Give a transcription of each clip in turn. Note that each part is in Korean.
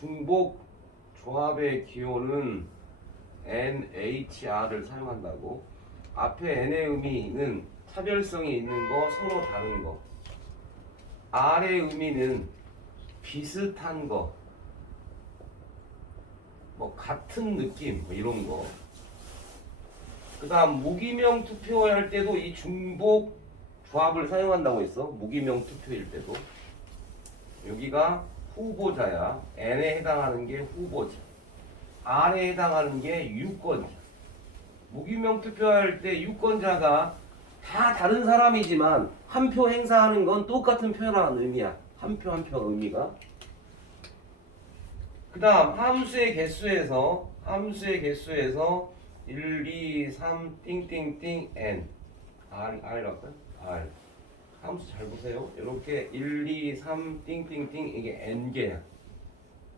중복 조합의 기호는 NHR을 사용한다고. 앞에 N의 의미는 차별성이 있는 거, 서로 다른 거. R의 의미는 비슷한 거, 뭐 같은 느낌, 뭐 이런 거. 그 다음 무기명 투표할 때도 이 중복 조합을 사용한다고 했어. 무기명 투표일 때도. 여기가 후보자야. N에 해당하는 게 후보자, R에 해당하는 게 유권자. 무기명 투표할 때 유권자가 다 다른 사람이지만 한 표 행사하는 건 똑같은 표라는 의미야. 한 표 한 표 의미가. 그 다음 함수의 개수에서 1, 2, 3 띵띵띵 n R이라고 할까요? R. 함수 잘 보세요. 이렇게 1, 2, 3 띵띵띵 이게 n개야.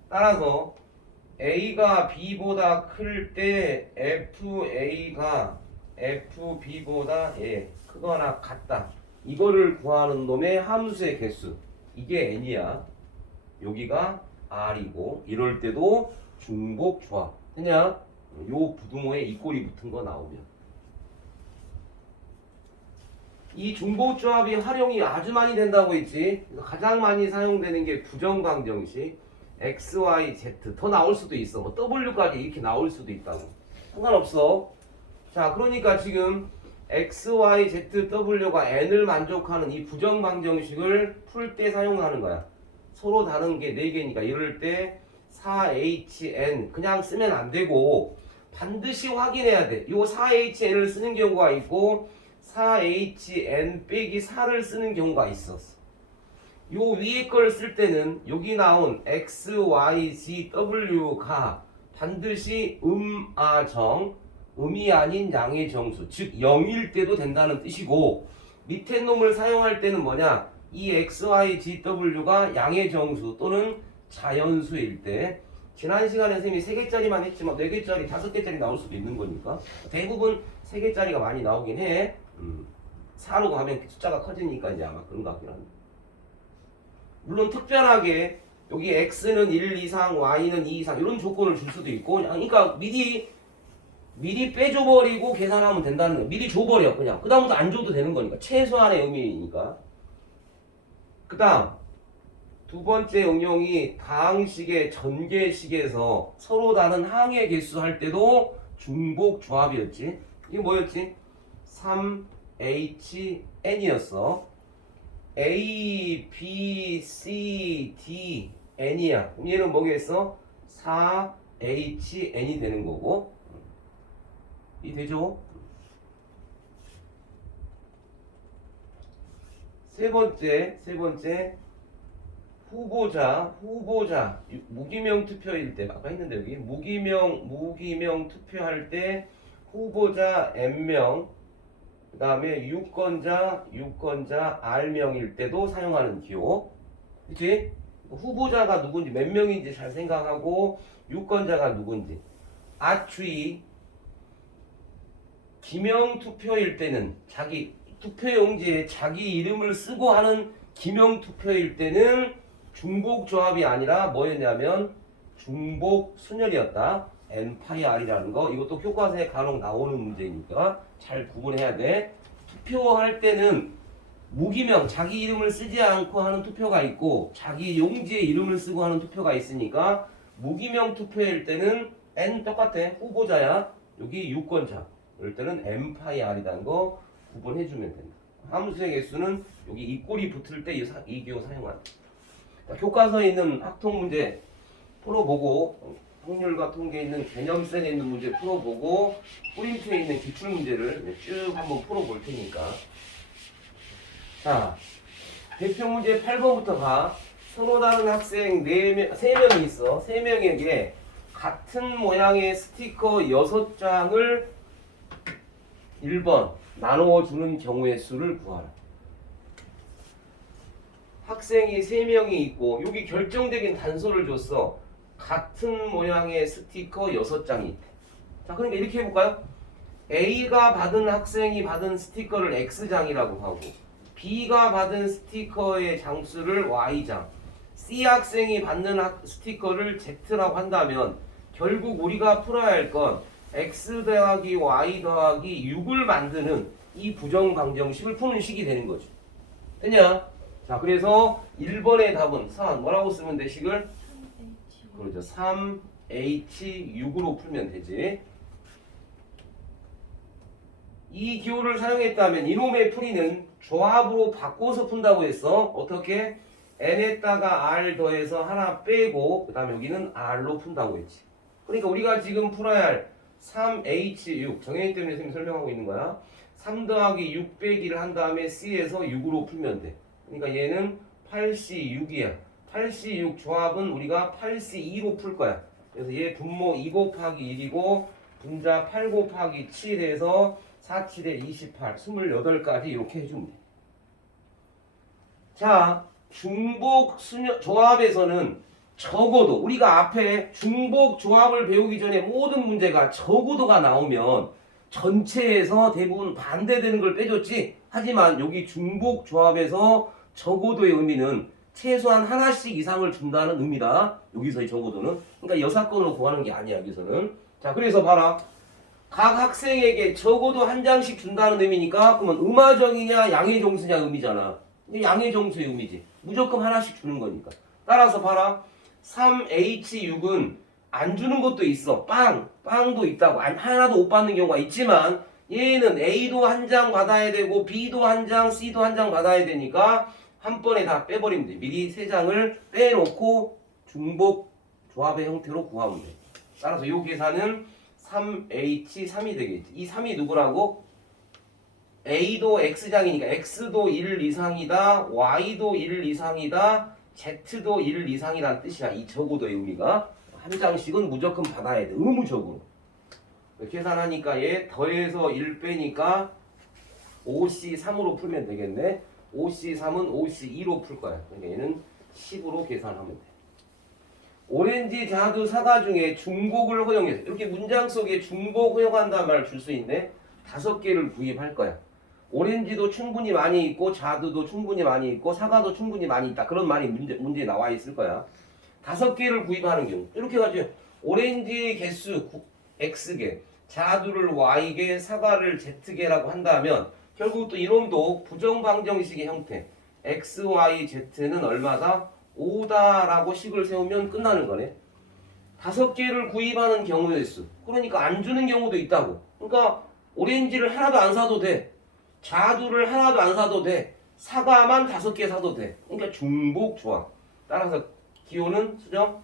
따라서 A가 B보다 클 때 FA가 FB보다 크거나 같다. 이거를 구하는 놈의 함수의 개수. 이게 n이야. 여기가 r이고, 이럴 때도 중복 조합. 그냥 요 부등호에 이 꼴이 붙은 거 나오면. 이 중복 조합이 활용이 아주 많이 된다고 했지. 가장 많이 사용되는 게 부정방정식. X, Y, Z 더 나올 수도 있어. 뭐 W까지 이렇게 나올 수도 있다고. 상관없어. 자, 그러니까 지금 X, Y, Z, W가 N을 만족하는 이 부정방정식을 풀 때 사용하는 거야. 서로 다른 게 4개니까 이럴 때 4HN 그냥 쓰면 안 되고 반드시 확인해야 돼. 요 4HN을 쓰는 경우가 있고 4HN 빼기 4를 쓰는 경우가 있었어. 요 위에 걸 쓸 때는 여기 나온 X, Y, Z, W가 반드시 음아정, 음이 아닌 양의 정수, 즉 0일 때도 된다는 뜻이고, 밑에 놈을 사용할 때는 뭐냐? 이 X, Y, Z, W가 양의 정수 또는 자연수일 때, 지난 시간에 선생님이 3개짜리만 했지만 4개짜리, 5개짜리 나올 수도 있는 거니까 대부분 3개짜리가 많이 나오긴 해. 4로 가면 숫자가 커지니까 이제 아마 그런 것 같긴 한데, 물론 특별하게 여기 X는 1 이상, Y는 2 이상 이런 조건을 줄 수도 있고, 그러니까 미리 빼줘버리고 계산하면 된다는 거야. 미리 줘버려 그냥. 그 다음부터 안 줘도 되는 거니까. 최소한의 의미니까. 그 다음 두 번째 응용이 다항식의 전개식에서 서로 다른 항의 개수 할 때도 중복 조합이었지. 이게 뭐였지? 3HN이었어. A, B, C, D, N이야. 그럼 얘는 뭐겠어? 4HN이 되는 거고. 이 되죠? 세 번째 후보자 무기명 투표일 때 아까 했는데 여기 무기명 투표할 때 후보자 N명, 그 다음에 유권자 R명일 때도 사용하는 기호. 그치? 후보자가 누군지 몇 명인지 잘 생각하고 유권자가 누군지. 아추이 기명 투표일 때는 자기 투표용지에 자기 이름을 쓰고 하는 기명 투표일 때는 중복 조합이 아니라 뭐였냐면 중복 순열이었다. N파이 R이라는 거. 이것도 교과서에 간혹 나오는 문제니까 잘 구분해야 돼. 투표할 때는 무기명 자기 이름을 쓰지 않고 하는 투표가 있고 자기 용지에 이름을 쓰고 하는 투표가 있으니까 무기명 투표일 때는 N 똑같아. 후보자야. 여기 유권자. 이럴 때는 N파이 R이라는 거 구분해주면 된다. 함수의 개수는 여기 이 꼴이 붙을 때 이 기호 사용한다. 교과서에 있는 학통 문제 풀어보고, 확률과 통계에 있는 개념센에 있는 문제 풀어보고, 프린트에 있는 기출 문제를 쭉 한번 풀어볼 테니까. 자, 대표 문제 8번부터 가. 서로 다른 학생 3명이 있어. 3명에게 같은 모양의 스티커 6장을 1번 나누어 주는 경우의 수를 구하라. 학생이 3명이 있고 여기 결정적인 단서를 줬어. 같은 모양의 스티커 6장이 있대. 자, 그러니까 이렇게 해볼까요? A가 받은 학생이 받은 스티커를 X장이라고 하고, B가 받은 스티커의 장수를 Y장, C 학생이 받는 스티커를 Z라고 한다면 결국 우리가 풀어야 할 건 X 더하기 Y 더하기 6을 만드는 이 부정방정식을 푸는 식이 되는 거죠. 됐냐? 자, 그래서 1번의 답은 뭐라고 쓰면 돼, 식을? 그렇죠. 3H6으로 풀면 되지. 이 기호를 사용했다면 이놈의 풀이는 조합으로 바꿔서 푼다고 했어. 어떻게? n에다가 r 더해서 하나 빼고 그 다음에 여기는 r로 푼다고 했지. 그러니까 우리가 지금 풀어야 할 3H6 정해진 때문에 선생님이 설명하고 있는 거야. 3 더하기 6 빼기를 한 다음에 C에서 6으로 풀면 돼. 그러니까 얘는 8C6이야. 8C6 조합은 우리가 8C2로 풀 거야. 그래서 얘 분모 2 곱하기 1이고 분자 8 곱하기 7에서 4, 7에 28, 28까지 이렇게 해주면 돼. 자, 중복 조합에서는 적어도 우리가 앞에 중복 조합을 배우기 전에 모든 문제가 적어도가 나오면 전체에서 대부분 반대되는 걸 빼줬지. 하지만 여기 중복 조합에서 적어도의 의미는 최소한 하나씩 이상을 준다는 의미다. 여기서의 적어도는. 그러니까 여사건으로 구하는 게 아니야, 여기서는. 자, 그래서 봐라. 각 학생에게 적어도 한 장씩 준다는 의미니까 그러면 음화정이냐 양의 정수냐 의미잖아. 양의 정수의 의미지. 무조건 하나씩 주는 거니까. 따라서 봐라. 3H6은 안 주는 것도 있어. 빵도 있다고. 하나도 못 받는 경우가 있지만 얘는 A도 한 장 받아야 되고 B도 한 장, C도 한 장 받아야 되니까 한 번에 다 빼버리면 돼. 미리 세 장을 빼놓고 중복 조합의 형태로 구하면 돼. 따라서 이 계산은 3H3이 되겠지. 이 3이 누구라고? A도 X장이니까 X도 1 이상이다. Y도 1 이상이다. Z도 1 이상이라는 뜻이야. 이 적어도의 의미가. 한 장씩은 무조건 받아야 돼. 의무적으로. 계산하니까 얘 더해서 1 빼니까 5C3으로 풀면 되겠네. 5C3은 5C2로 풀 거야. 그러니까 얘는 10으로 계산하면 돼. 오렌지, 자두, 사과 중에 중복을 허용해서 이렇게 문장 속에 중복 허용한다는 말을 줄 수 있네. 5개를 구입할 거야. 오렌지도 충분히 많이 있고 자두도 충분히 많이 있고 사과도 충분히 많이 있다. 그런 말이 문제에 나와 있을 거야. 5개를 구입하는 경우 이렇게 가지고 오렌지 개수 X개, 자두를 Y개, 사과를 Z개라고 한다면 결국 또 이놈도 부정방정식의 형태 X, Y, Z는 얼마다? 5다라고 식을 세우면 끝나는 거네. 5개를 구입하는 경우의 수. 그러니까 안 주는 경우도 있다고. 그러니까 오렌지를 하나도 안 사도 돼. 자두를 하나도 안 사도 돼. 사과만 5개 사도 돼. 그러니까 중복 조합. 따라서 기호는 수정?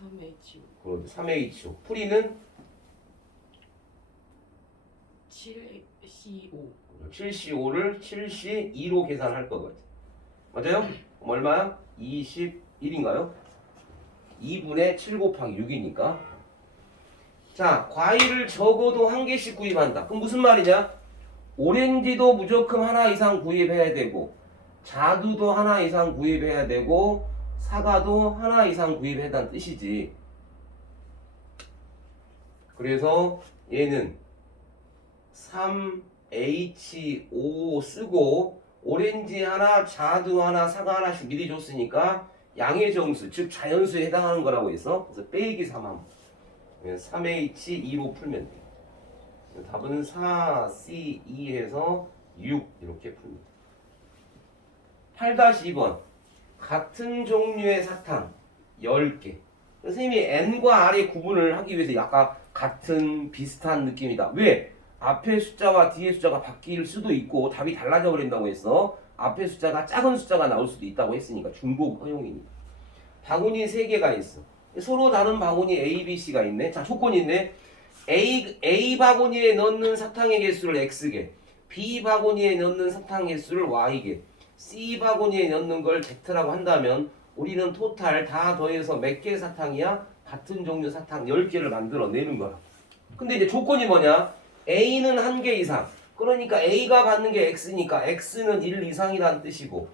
3H5 그렇지. 3H5. 풀이는 7C5 7C5를 7C2로 계산할 거거든. 맞아요? 그럼 얼마야? 21인가요? 2분의 7 곱하기 6이니까. 자, 과일을 적어도 한 개씩 구입한다. 그럼 무슨 말이냐? 오렌지도 무조건 하나 이상 구입해야 되고 자두도 하나 이상 구입해야 되고 사과도 하나 이상 구입해야 한다는 뜻이지. 그래서 얘는 3H5 쓰고 오렌지 하나, 자두 하나, 사과 하나씩 미리 줬으니까 양의 정수, 즉 자연수에 해당하는 거라고 해서 그래서 빼기 3함. 3H2로 풀면 돼. 답은 4C2에서 6 이렇게 풉니다. 8-2번 같은 종류의 사탕 10개. 선생님이 N과 R의 구분을 하기 위해서 약간 같은 비슷한 느낌이다. 왜? 앞에 숫자와 뒤에 숫자가 바뀔 수도 있고 답이 달라져 버린다고 했어. 앞에 숫자가 작은 숫자가 나올 수도 있다고 했으니까 중복 허용이니까. 바구니 3개가 있어. 서로 다른 바구니 A, B, C가 있네. 자, 조건이 있네. A 바구니에 넣는 사탕의 개수를 X개, B 바구니에 넣는 사탕의 개수를 Y개, C 바구니에 넣는 걸 Z라고 한다면 우리는 토탈 다 더해서 몇 개 사탕이야? 같은 종류 사탕 10개를 만들어내는 거야. 근데 이제 조건이 뭐냐? A는 1개 이상. 그러니까 A가 받는 게 X니까 X는 1 이상이라는 뜻이고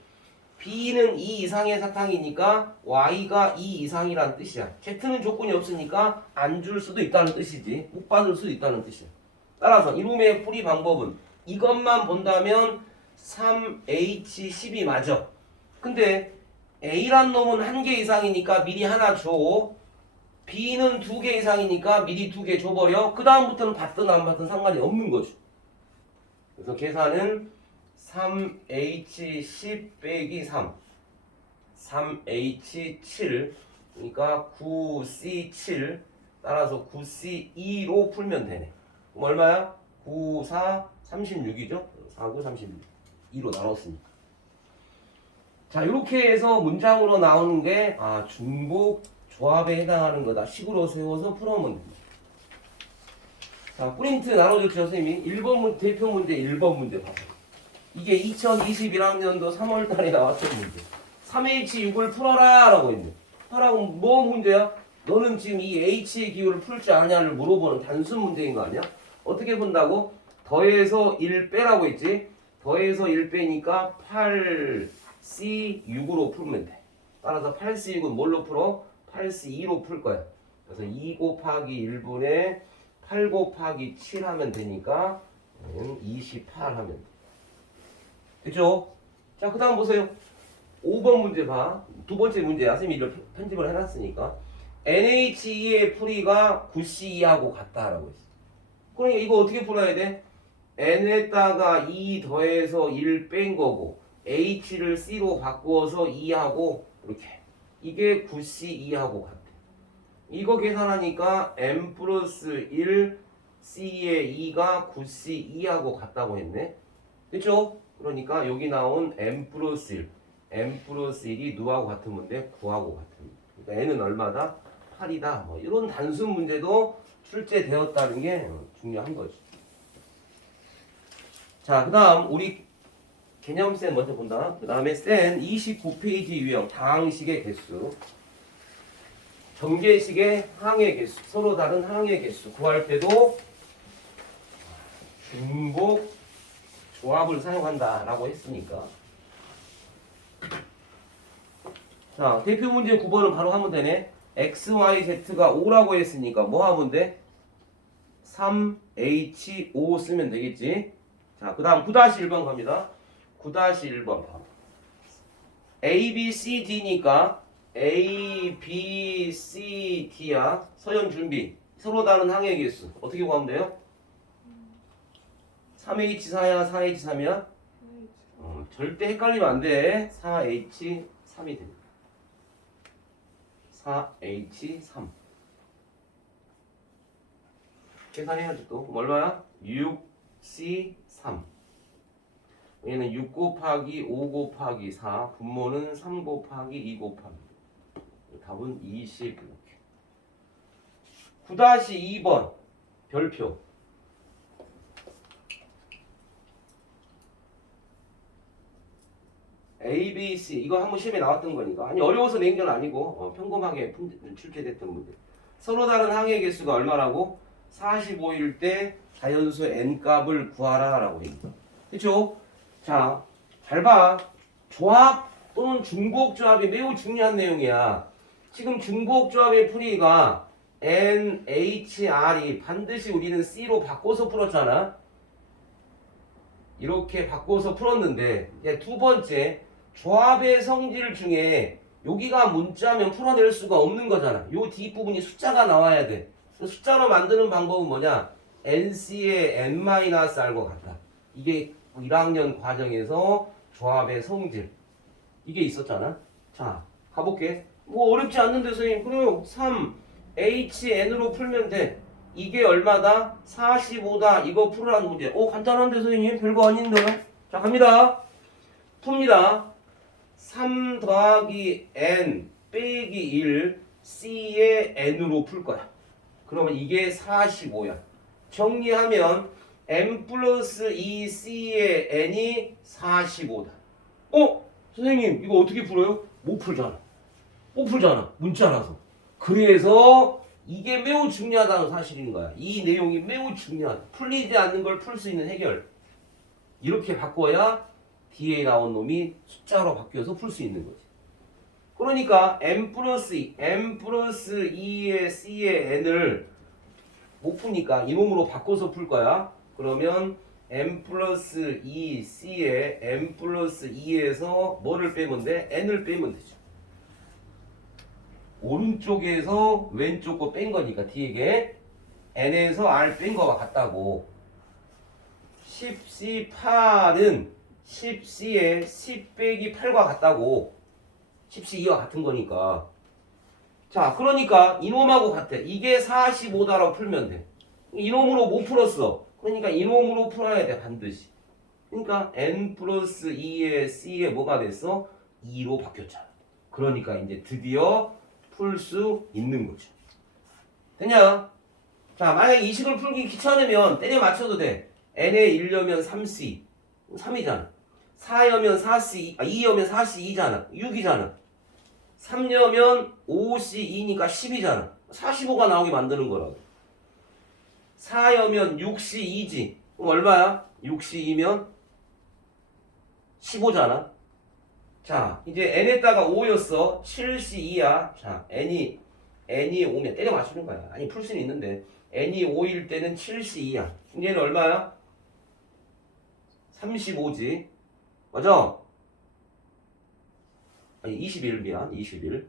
B는 2 이상의 사탕이니까 Y가 2 이상이라는 뜻이야. Z는 조건이 없으니까 안 줄 수도 있다는 뜻이지. 못 받을 수도 있다는 뜻이야. 따라서 이놈의 풀이 방법은 이것만 본다면 3H10이 맞아. 근데 A란 놈은 한 개 이상이니까 미리 하나 줘. B는 두 개 이상이니까 미리 두 개 줘버려. 그 다음부터는 받든 안 받든 상관이 없는 거죠. 그래서 계산은 3H10 빼기 3 3H7 그러니까 9C7 따라서 9C2로 풀면 되네. 그럼 얼마야? 9, 4, 36이죠? 4, 9, 36 2로 나눴으니까. 자, 이렇게 해서 문장으로 나오는 게 중복 조합에 해당하는 거다 식으로 세워서 풀어보면 됩니다. 자, 프린트 나눠줬죠 선생님이. 1번 대표 문제 1번 문제 봐봐. 이게 2021학년도 3월달에 나왔던 문제. 3H6을 풀어라 라고 했네. 하라고 뭐 문제야? 너는 지금 이 H의 기호를 풀 줄 아냐를 물어보는 단순 문제인 거 아니야? 어떻게 본다고? 더해서 1 빼라고 했지? 더해서 1 빼니까 8C6으로 풀면 돼. 따라서 8C6은 뭘로 풀어? 8C2로 풀 거야. 그래서 2 곱하기 1분의 8 곱하기 7 하면 되니까 28 하면 돼. 그쵸? 자, 그 다음 보세요. 5번 문제 봐. 두 번째 문제야. 선생님이 이걸 편집을 해놨으니까. NH2의 풀이가 9C2하고 같다라고 했어. 그러니까 이거 어떻게 풀어야 돼? N에다가 2 더해서 1 뺀 거고 H를 C로 바꾸어서 2하고 이렇게. 이게 9C2하고 같아. 이거 계산하니까 M 플러스 1 C의 2가 9C2하고 같다고 했네. 그쵸? 그러니까 여기 나온 M 플러스 1 M 플러스 1이 누구하고 같은 문제? 9하고 같은 문제. 그러니까 N은 얼마다? 8이다. 뭐 이런 단순 문제도 출제되었다는 게 중요한 거죠. 자, 그 다음 우리 개념센 먼저 본다. 그 다음에 센 29페이지 유형 다항식의 개수 전개식의 항의 개수 서로 다른 항의 개수 구할 때도 중복 조합을 사용한다라고 했으니까. 자, 대표 문제 9번은 바로 하면 되네. x, y, z가 5라고 했으니까 뭐 하면 돼? 3H5 쓰면 되겠지. 자, 그 다음 9-1번 갑니다. 9-1번 A, B, C, D니까 A, B, C, D야. 서연 준비. 서로 다른 항의 개수 어떻게 구하면 돼요? 3H4야 4H3이야? 절대 헷갈리면 안 돼. 4H3이 됩니다. 4H3 계산해야지 또. 얼마야? 6C3 얘는 6 곱하기 5 곱하기 4 분모는 3 곱하기 2 곱하기 답은 20 이렇게. 9-2번 별표 A, B, C 이거 한번 시험에 나왔던 거니까 아니 어려워서 낸 건 아니고 평범하게 출제됐던 문제. 서로 다른 항의 개수가 얼마라고? 45일 때 자연수 n 값을 구하라 라고 했죠. 그렇죠? 자, 잘 봐. 조합 또는 중복 조합이 매우 중요한 내용이야. 지금 중복 조합의 풀이가 NHR이 반드시 우리는 C로 바꿔서 풀었잖아. 이렇게 바꿔서 풀었는데 이제 두 번째 조합의 성질 중에 여기가 문자면 풀어낼 수가 없는 거잖아. 요 뒷부분이 숫자가 나와야 돼. 숫자로 만드는 방법은 뭐냐? NC의 N-R과 같다. 이게 1학년 과정에서 조합의 성질 이게 있었잖아. 자, 가볼게. 뭐 어렵지 않는데 선생님. 그래요. 3HN으로 풀면 돼. 이게 얼마다? 45다. 이거 풀으라는 문제. 간단한데 선생님. 별거 아닌데. 자, 갑니다. 풉니다. 3 더하기 N 빼기 1 C의 N으로 풀 거야. 그러면 이게 45야. 정리하면 M 플러스 2C의 N이 45다. 선생님 이거 어떻게 풀어요? 못 풀잖아. 못 풀잖아. 문자라서. 그래서 이게 매우 중요하다는 사실인 거야. 이 내용이 매우 중요하다. 풀리지 않는 걸 풀 수 있는 해결. 이렇게 바꿔야 뒤에 나온 놈이 숫자로 바뀌어서 풀 수 있는 거지. 그러니까 M 플러스 2의 C의 N을 못 푸니까 이 놈으로 바꿔서 풀 거야. 그러면 M 플러스 2 C의 M 플러스 2에서 뭐를 빼면 돼? N을 빼면 되죠. 오른쪽에서 왼쪽 거 뺀 거니까 D에게 N에서 R 뺀 거와 같다고. 10C8은 10C의 10 빼기 8과 같다고. 10C2와 같은 거니까. 자, 그러니까 이놈하고 같아. 이게 45다라고 풀면 돼. 이놈으로 못 풀었어. 그러니까 이놈으로 풀어야 돼, 반드시. 그러니까 N 플러스 2의 C에 뭐가 됐어? 2로 바뀌었잖아. 그러니까 이제 드디어 풀 수 있는 거죠. 되냐? 자, 만약에 이 식을 풀기 귀찮으면 때려 맞춰도 돼. N에 1여면 3C. 3이잖아. 4여면 4C. 2여면 4C 2잖아. 6이잖아. 3여면 5C 2니까 10이잖아. 45가 나오게 만드는 거라고. 4여면 6C 2지. 그럼 얼마야? 6C 2면 15잖아. 자, 이제 n에다가 5였어. 7C 2야. 자, n이 5면 때려 맞추는 거야. 아니, 풀 수는 있는데. n이 5일 때는 7C 2야. 얘는 얼마야? 35지. 맞아? 아니, 21 미안. 21.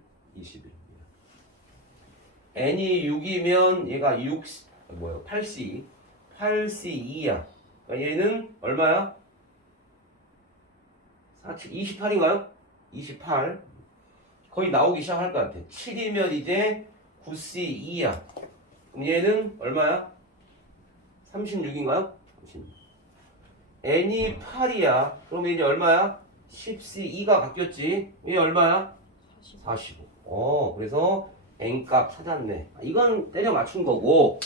n이 6이면 얘가 8C. 8C 2야. 그러니까 얘는 얼마야? 28인가요? 28. 거의 나오기 시작할 것 같아. 7이면 이제 9C 2야. 그럼 얘는 얼마야? 36인가요? 36. n이 8이야. 그러면 이제 얼마야? 10C 2가 바뀌었지. 얘 얼마야? 45. 그래서 n 값 찾았네. 이건 때려 맞춘 거고,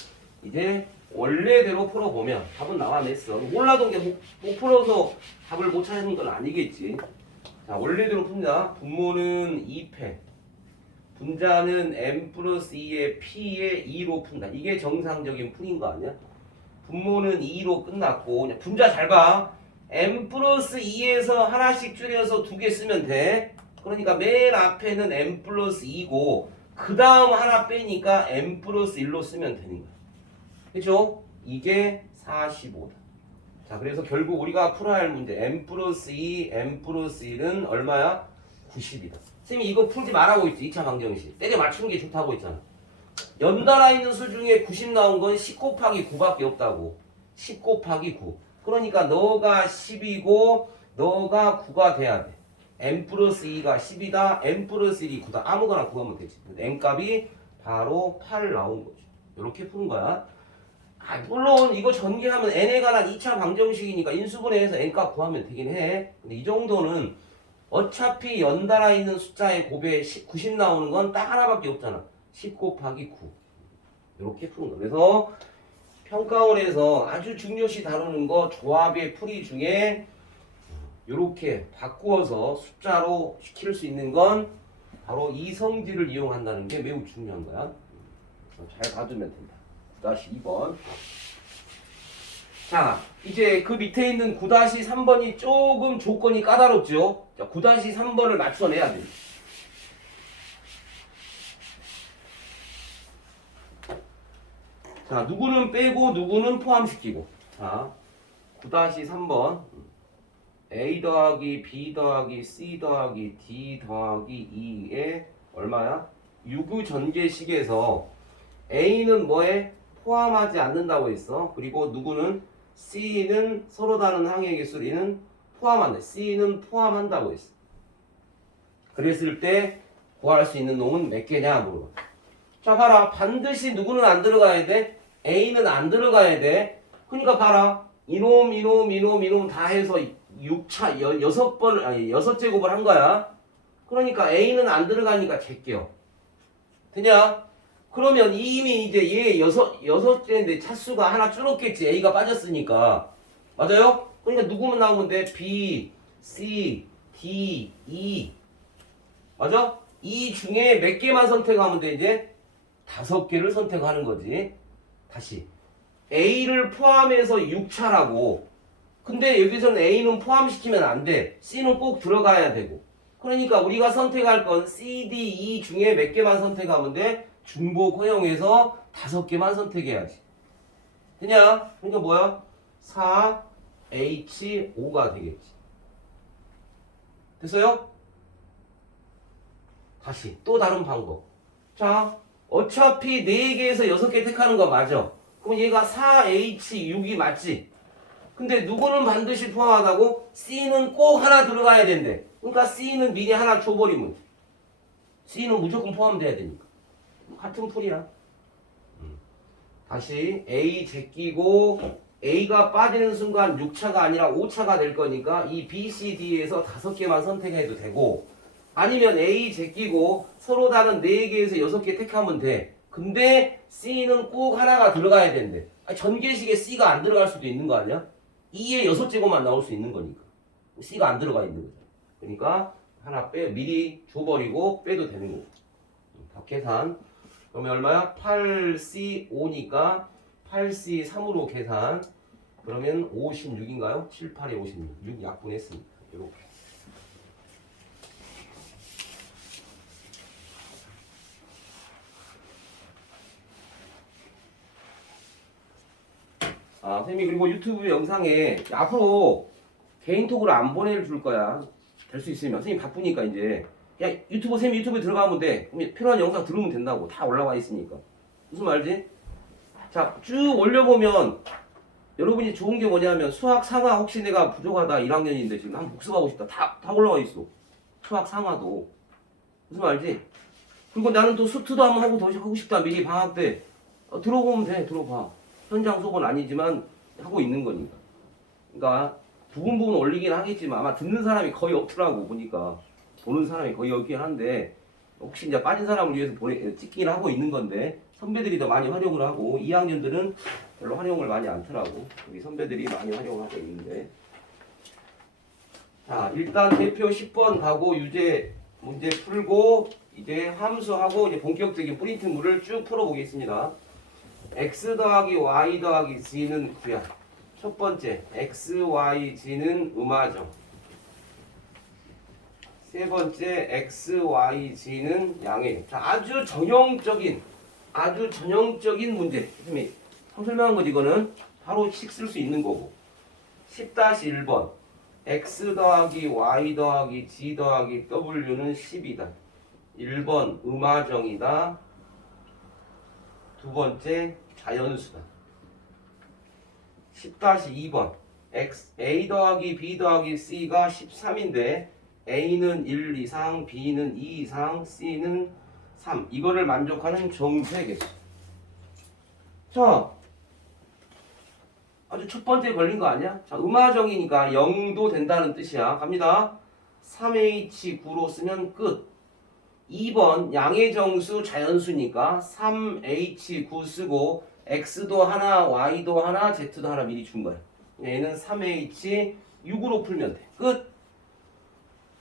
이제 원래대로 풀어보면 답은 나와냈어. 몰라도 못 풀어서 답을 못 찾는 건 아니겠지. 자, 원래대로 풉니다. 분모는 2패. 분자는 m 플러스 2의 p의 2로 푼다. 이게 정상적인 풀인 거 아니야? 분모는 2로 끝났고, 그냥 분자 잘 봐. m 플러스 2에서 하나씩 줄여서 두 개 쓰면 돼. 그러니까 맨 앞에는 m 플러스 2고, 그 다음 하나 빼니까 m 플러스 1로 쓰면 되는 거야. 그죠? 이게 45다. 자, 그래서 결국 우리가 풀어야 할 문제 m 플러스 2, m 플러스 1은 얼마야? 90이다. 선생님이 이거 풀지 말라고 있지. 2차 방정식. 때려 맞추는 게 좋다고 했잖아. 연달아 있는 수 중에 90 나온 건 10 곱하기 9밖에 없다고. 10 곱하기 9. 그러니까 너가 10이고 너가 9가 돼야 돼. m 플러스 2가 10이다. m 플러스 1이 9다. 아무거나 구하면 되지. m 값이 바로 8 나온 거죠. 이렇게 푸는 거야. 물론 이거 전개하면 n에 관한 2차 방정식이니까 인수분해해서 n값 구하면 되긴 해. 근데 이 정도는 어차피 연달아 있는 숫자의 곱에 90 나오는 건 딱 하나밖에 없잖아. 10 곱하기 9. 이렇게 푸는 거. 그래서 평가원에서 아주 중요시 다루는 거 조합의 풀이 중에 이렇게 바꾸어서 숫자로 시킬 수 있는 건 바로 이성질을 이용한다는 게 매우 중요한 거야. 잘 봐두면 된다. 9-2번. 자, 이제 그 밑에 있는 9-3번이 조금 조건이 까다롭죠? 자, 9-3번을 맞춰내야 돼. 자, 누구는 빼고 누구는 포함시키고. 자, 9-3번. A 더하기 B 더하기 C 더하기 D 더하기 2에 얼마야? 유구전개식에서 A는 뭐에? 포함하지 않는다고 했어. 그리고 누구는? C는 서로 다른 항의 개수리는 포함한다. C는 포함한다고 했어. 그랬을 때 구할 수 있는 놈은 몇 개냐 물어봐. 자, 봐라. 반드시 누구는 안 들어가야 돼? A는 안 들어가야 돼. 그러니까 봐라. 이놈 다 해서 6차 6번 아니 6제곱을 한 거야. 그러니까 A는 안 들어가니까 제껴. 되냐? 그러면 이미 이제 얘 여섯째인데 차수가 하나 줄었겠지. A가 빠졌으니까. 맞아요? 그러니까 누구만 나오면 돼? B, C, D, E. 맞아? 이 중에 몇 개만 선택하면 돼 이제? 5개를 선택하는 거지. 다시. A를 포함해서 6차라고. 근데 여기서는 A는 포함시키면 안 돼. C는 꼭 들어가야 되고. 그러니까 우리가 선택할 건 C, D, E 중에 몇 개만 선택하면 돼? 중복 허용해서 5개만 선택해야지. 되냐? 그러니까 뭐야? 4H5가 되겠지. 됐어요? 다시 또 다른 방법. 자, 어차피 4개에서 6개 택하는 거 맞아. 그럼 얘가 4H6이 맞지? 근데 누구는 반드시 포함하다고? C는 꼭 하나 들어가야 된대. 그러니까 C는 미리 하나 줘버리면 돼. C는 무조건 포함돼야 되니까. 같은 풀이야. 다시 A 제끼고 A가 빠지는 순간 6차가 아니라 5차가 될 거니까 이 B, C, D에서 5개만 선택해도 되고 아니면 A 제끼고 서로 다른 4개에서 6개 택하면 돼. 근데 C는 꼭 하나가 들어가야 된대. 전개식에 C가 안 들어갈 수도 있는 거 아니야? 2의 6제곱만 나올 수 있는 거니까. C가 안 들어가 있는 거죠. 그러니까 하나 미리 줘버리고 빼도 되는 거고. 답 계산. 그러면 얼마야? 8C5니까 8C3으로 계산. 그러면 56인가요? 7, 8에 56. 6 약분했습니다. 이렇게. 아, 선생님이 그리고 유튜브 영상에 앞으로 개인톡으로 안 보내줄 거야. 될 수 있으면. 선생님 바쁘니까 이제. 그냥 선생님 유튜브에 들어가면 돼. 그럼 필요한 영상 들으면 된다고. 다 올라와 있으니까. 무슨 말이지? 자, 쭉 올려보면 여러분이 좋은 게 뭐냐면 수학 상하 혹시 내가 부족하다 1학년인데 지금 한번 복습하고 싶다. 다 올라와 있어. 수학 상하도. 무슨 말이지? 그리고 나는 또 수트도 한번 하고 싶다. 미리 방학 때. 들어보면 돼. 들어봐. 현장 수업은 아니지만 하고 있는 거니까. 그러니까 부분 올리긴 하겠지만 아마 듣는 사람이 거의 없더라고 보니까. 보는 사람이 거의 없긴 한데 혹시 이제 빠진 사람을 위해서 찍긴 하고 있는 건데 선배들이 더 많이 활용을 하고 2학년들은 별로 활용을 많이 않더라고. 우리 선배들이 많이 활용을 하고 있는데 자 일단 대표 10번 가고 유제 문제 풀고 이제 함수하고 이제 본격적인 프린트물을 쭉 풀어보겠습니다. x 더하기 y 더하기 g는 구야. 첫 번째 x, y, g는 음하정. 세 번째 x, y, g는 양의. 자, 아주 전형적인 문제. 선생님이 설명한 거지 이거는 바로 식 쓸 수 있는 거고. 10-1번 x 더하기 y 더하기 g 더하기 w는 10이다. 1번 음하정이다. 두 번째 자연수다. 10-2번 a 더하기 b 더하기 c가 13인데 A는 1 이상, B는 2 이상, C는 3. 이거를 만족하는 정수의 개수. 자, 아주 첫 번째 걸린 거 아니야? 자, 음하정이니까 0도 된다는 뜻이야. 갑니다. 3H9로 쓰면 끝. 2번 양의 정수 자연수니까 3H9 쓰고 X도 하나, Y도 하나, Z도 하나 미리 준 거야. 얘는 3H6으로 풀면 돼. 끝.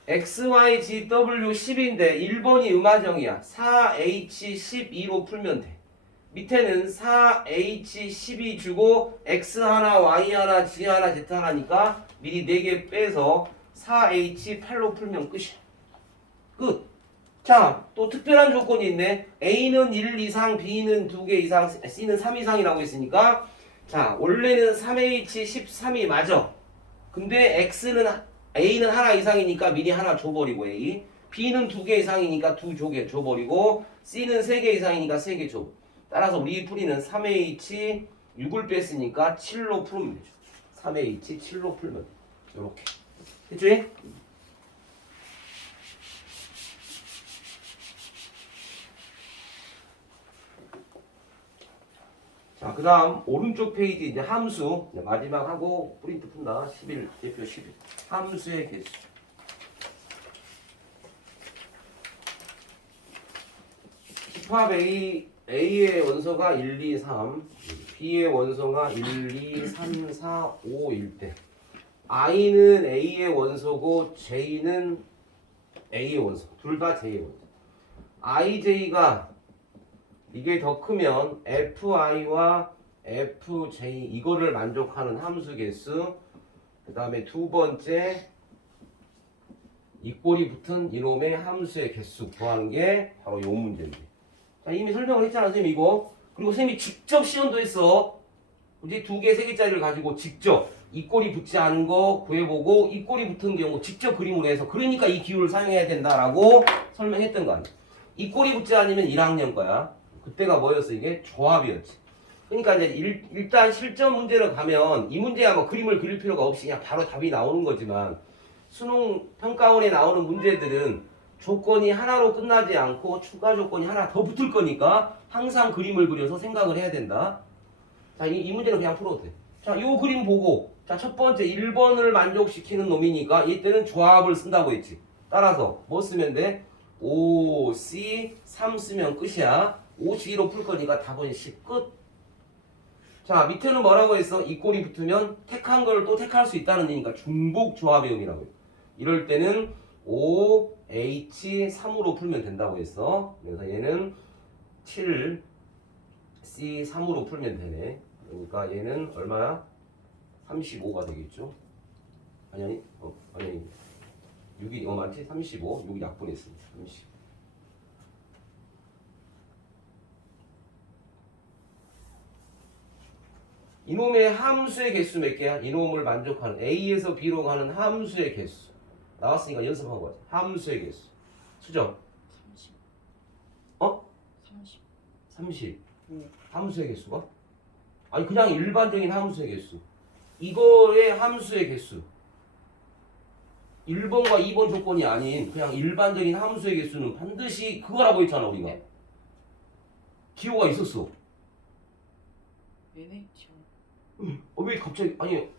X, Y, G, W 10인데 1번이 음하정이야. 4H12로 풀면 돼. 밑에는 4H12 주고 X 하나, Y 하나, G 하나, Z 하나니까 미리 4개 빼서 4H8로 풀면 끝이야. 끝. 자, 또 특별한 조건이 있네. A는 1 이상, B는 2개 이상, C는 3 이상이라고 했으니까 자, 원래는 3H13이 맞아. 근데 A는 하나 이상이니까 미리 하나 줘버리고 A. B는 2개 이상이니까 2개 줘버리고 C는 3개 이상이니까 3개 줘. 따라서 우리 풀이는 3H6을 뺐으니까 7로 풀면 되죠. 3H7로 풀면 돼. 요렇게. 됐지? 자, 그 다음 오른쪽 페이지 이제 함수 마지막 하고 프린트 푼다. 11 대표 11 함수의 개수. 집합 A의 원소가 1, 2, 3 B의 원소가 1, 2, 3, 4, 5일 때 I는 A의 원소고 J는 A의 원소. 둘 다 J의 원소. IJ가 이게 더 크면 FI와 FJ 이거를 만족하는 함수 개수. 그 다음에 두 번째 이 꼴이 붙은 이놈의 함수의 개수 구하는 게 바로 요 문제인데. 자, 이미 설명을 했잖아 선생님 이거. 그리고 선생님이 직접 시험도 했어. 이제 2개, 3개짜리를 가지고 직접 이 꼴이 붙지 않은 거 구해보고 이 꼴이 붙은 경우 직접 그림으로 해서 그러니까 이 기호를 사용해야 된다라고 설명했던 거 아니야. 이 꼴이 붙지 않으면 1학년 거야. 그때가 뭐였어? 이게 조합이었지. 그러니까 이제 일단 실전 문제로 가면 이 문제야 뭐 그림을 그릴 필요가 없이 그냥 바로 답이 나오는 거지만 수능 평가원에 나오는 문제들은 조건이 하나로 끝나지 않고 추가 조건이 하나 더 붙을 거니까 항상 그림을 그려서 생각을 해야 된다. 자, 이 문제는 그냥 풀어도 돼. 자, 요 그림 보고 자, 첫 번째 1번을 만족시키는 놈이니까 이때는 조합을 쓴다고 했지. 따라서 뭐 쓰면 돼? 5, C, 3 쓰면 끝이야. 5, C로 풀 거니까 답은 10 끝. 자, 밑에는 뭐라고 했어? 이 꼴이 붙으면 택한 걸 또 택할 수 있다는 얘기니까 중복 조합형이라고 해. 이럴 때는 5, H, 3으로 풀면 된다고 했어. 그래서 얘는 7, C, 3으로 풀면 되네. 그러니까 얘는 얼마야? 35가 되겠죠? 아니, 아니, 6이, 맞지? 35, 6이 약분했습니다. 30. 이놈의 함수의 개수 몇 개야? 이놈을 만족하는 A에서 B로 가는 함수의 개수 나왔으니까 연습한 거야. 함수의 개수 수정 30. 어? 30. 30 네. 함수의 개수가? 아니 그냥 일반적인 함수의 개수 이거의 함수의 개수 1번과 2번 조건이 아닌 그냥 일반적인 함수의 개수는 반드시 그거라고 했잖아 우리가. 네. 기호가 있었어. NH. 왜 갑자기 아니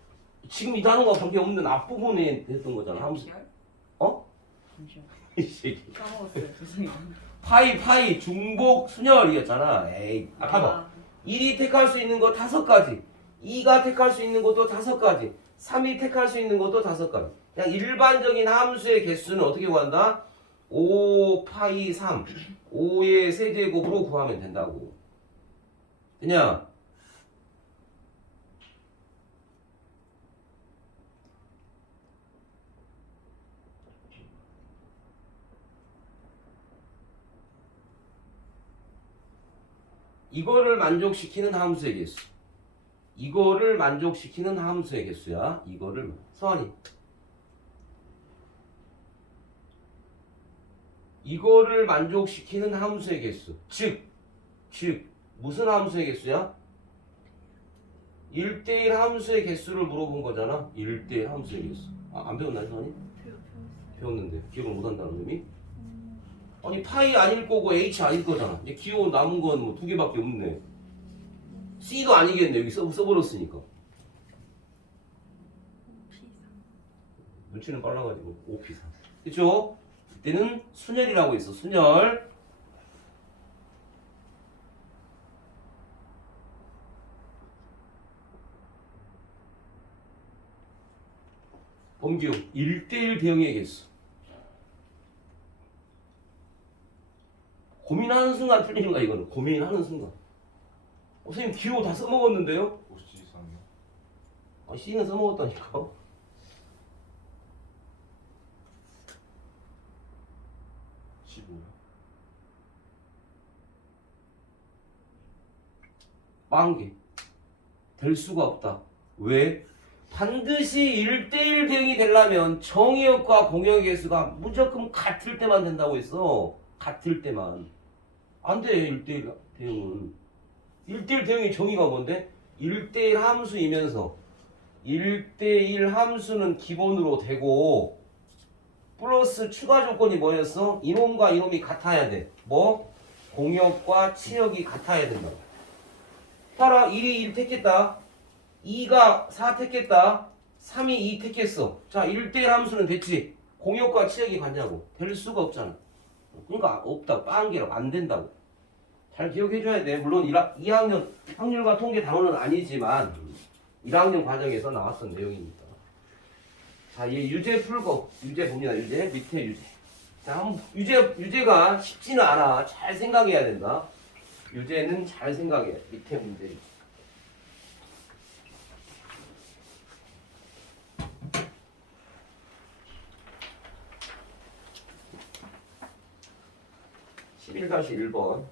지금 이 단어가 관계없는 앞부분에 했던 거잖아 함수. 어? 잠시만. 이 새끼. 까먹었어요. 죄송해요. 파이 중복 순열이었잖아. 에이. 봐봐. 1이 택할 수 있는 거 5가지. 2가 택할 수 있는 것도 5가지. 3이 택할 수 있는 것도 5가지. 그냥 일반적인 함수의 개수는 어떻게 구한다? 5 파이 3. 5의 세제곱으로 구하면 된다고. 그냥 이거를 만족시키는 함수의 개수. 이거를 만족시키는 함수의 개수야. 이거를 서한이. 이거를 만족시키는 함수의 개수. 즉 무슨 함수의 개수야? 1대1 함수의 개수를 물어본 거잖아. 1대1 함수의 개수. 안 배웠나 서한이? 배웠는데 기억을 못 한다는 의미? 아니 파이 아닐 거고 H 아닐 거잖아. 이제 기호 남은 건 뭐 2개밖에 없네. C도 아니겠네. 여기 써버렸으니까. 눈치는 빨라가지고 5P3. 그쵸? 이때는 순열이라고 있어. 순열. 범규 1대1 대응의 개수. 고민하는 순간 틀리는 거야 이거는. 고민하는 순간. 선생님 기호 다 써먹었는데요? 혹시 이상해요? C는 써먹었다니까. 빵개. 될 수가 없다. 왜? 반드시 1대1 대응이 되려면 정의역과 공역의 개수가 무조건 같을 때만 된다고 했어. 같을 때만. 안 돼, 1대1 대응은. 1대1 대응의 정의가 뭔데? 1대1 함수이면서 1대1 함수는 기본으로 되고 플러스 추가 조건이 뭐였어? 이놈과 이놈이 같아야 돼. 뭐? 공역과 치역이 같아야 된다고. 봐라, 1이 1 택했다. 2가 4 택했다. 3이 2 택했어. 자, 1대1 함수는 됐지. 공역과 치역이 같냐고. 될 수가 없잖아. 그러니까 없다고. 빵개라고. 안 된다고. 잘 기억해줘야 돼. 물론 2학년 확률과 통계 단원은 아니지만 1학년 과정에서 나왔던 내용이니까. 자, 얘 유제 풀고 유제 봅니다. 유제 밑에 유제. 자, 한번 유제가 쉽지는 않아. 잘 생각해야 된다. 유제는 잘 생각해. 밑에 문제. (11-1번)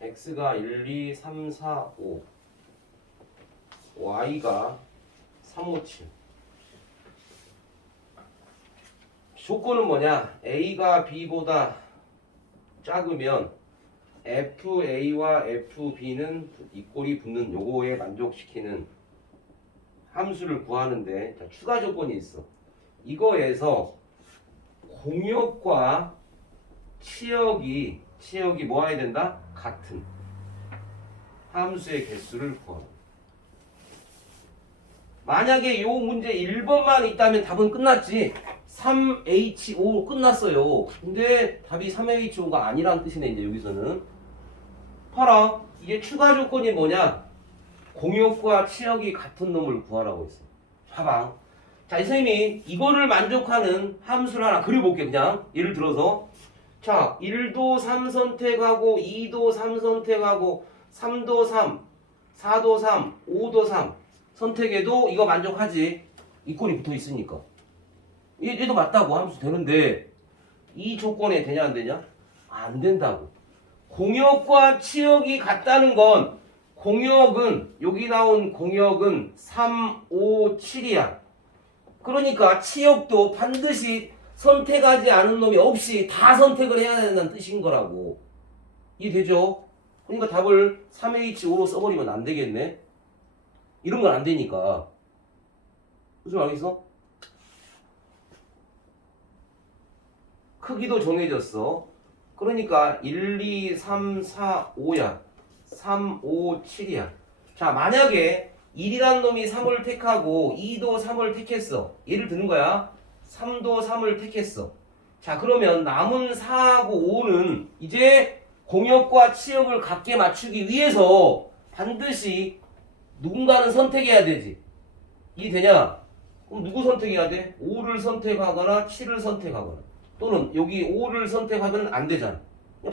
x가 1, 2, 3, 4, 5 y가 3, 5, 7 조건은 뭐냐? A가 B보다 작으면 FA와 FB는 이 꼴이 붙는 요거에 만족시키는 함수를 구하는데 자, 추가 조건이 있어. 이거에서 공역과 치역이 뭐 해야 된다? 같은 함수의 개수를 구하라. 만약에 요 문제 1번만 있다면 답은 끝났지. 3H5 끝났어요. 근데 답이 3H5가 아니라는 뜻이네. 이제 여기서는 봐라. 이게 추가 조건이 뭐냐? 공역과 치역이 같은 놈을 구하라고 했어. 봐봐. 자, 이 선생님이 이거를 만족하는 함수를 하나 그려볼게. 그냥 예를 들어서 자, 1도 3 선택하고 2도 3 선택하고 3도 3 4도 3 5도 3 선택해도 이거 만족하지. 이 꼴이 붙어 있으니까 얘도 맞다고 함수 되는데 이 조건에 되냐 안 되냐? 안 된다고. 공역과 치역이 같다는 건 공역은 여기 나온 공역은 3, 5, 7이야. 그러니까 치역도 반드시 선택하지 않은 놈이 없이 다 선택을 해야 된다는 뜻인 거라고. 이해되죠? 그러니까 답을 3H5로 써버리면 안 되겠네. 이런 건 안 되니까. 무슨 말 알겠어? 크기도 정해졌어. 그러니까 1, 2, 3, 4, 5야. 3, 5, 7이야. 자, 만약에 1이라는 놈이 3을 택하고 2도 3을 택했어. 예를 드는 거야. 3도 3을 택했어. 자, 그러면 남은 4하고 5는 이제 공역과 치역을 같게 맞추기 위해서 반드시 누군가는 선택해야 되지. 이해되냐? 그럼 누구 선택해야 돼? 5를 선택하거나 7을 선택하거나 또는 여기 5를 선택하면 안 되잖아.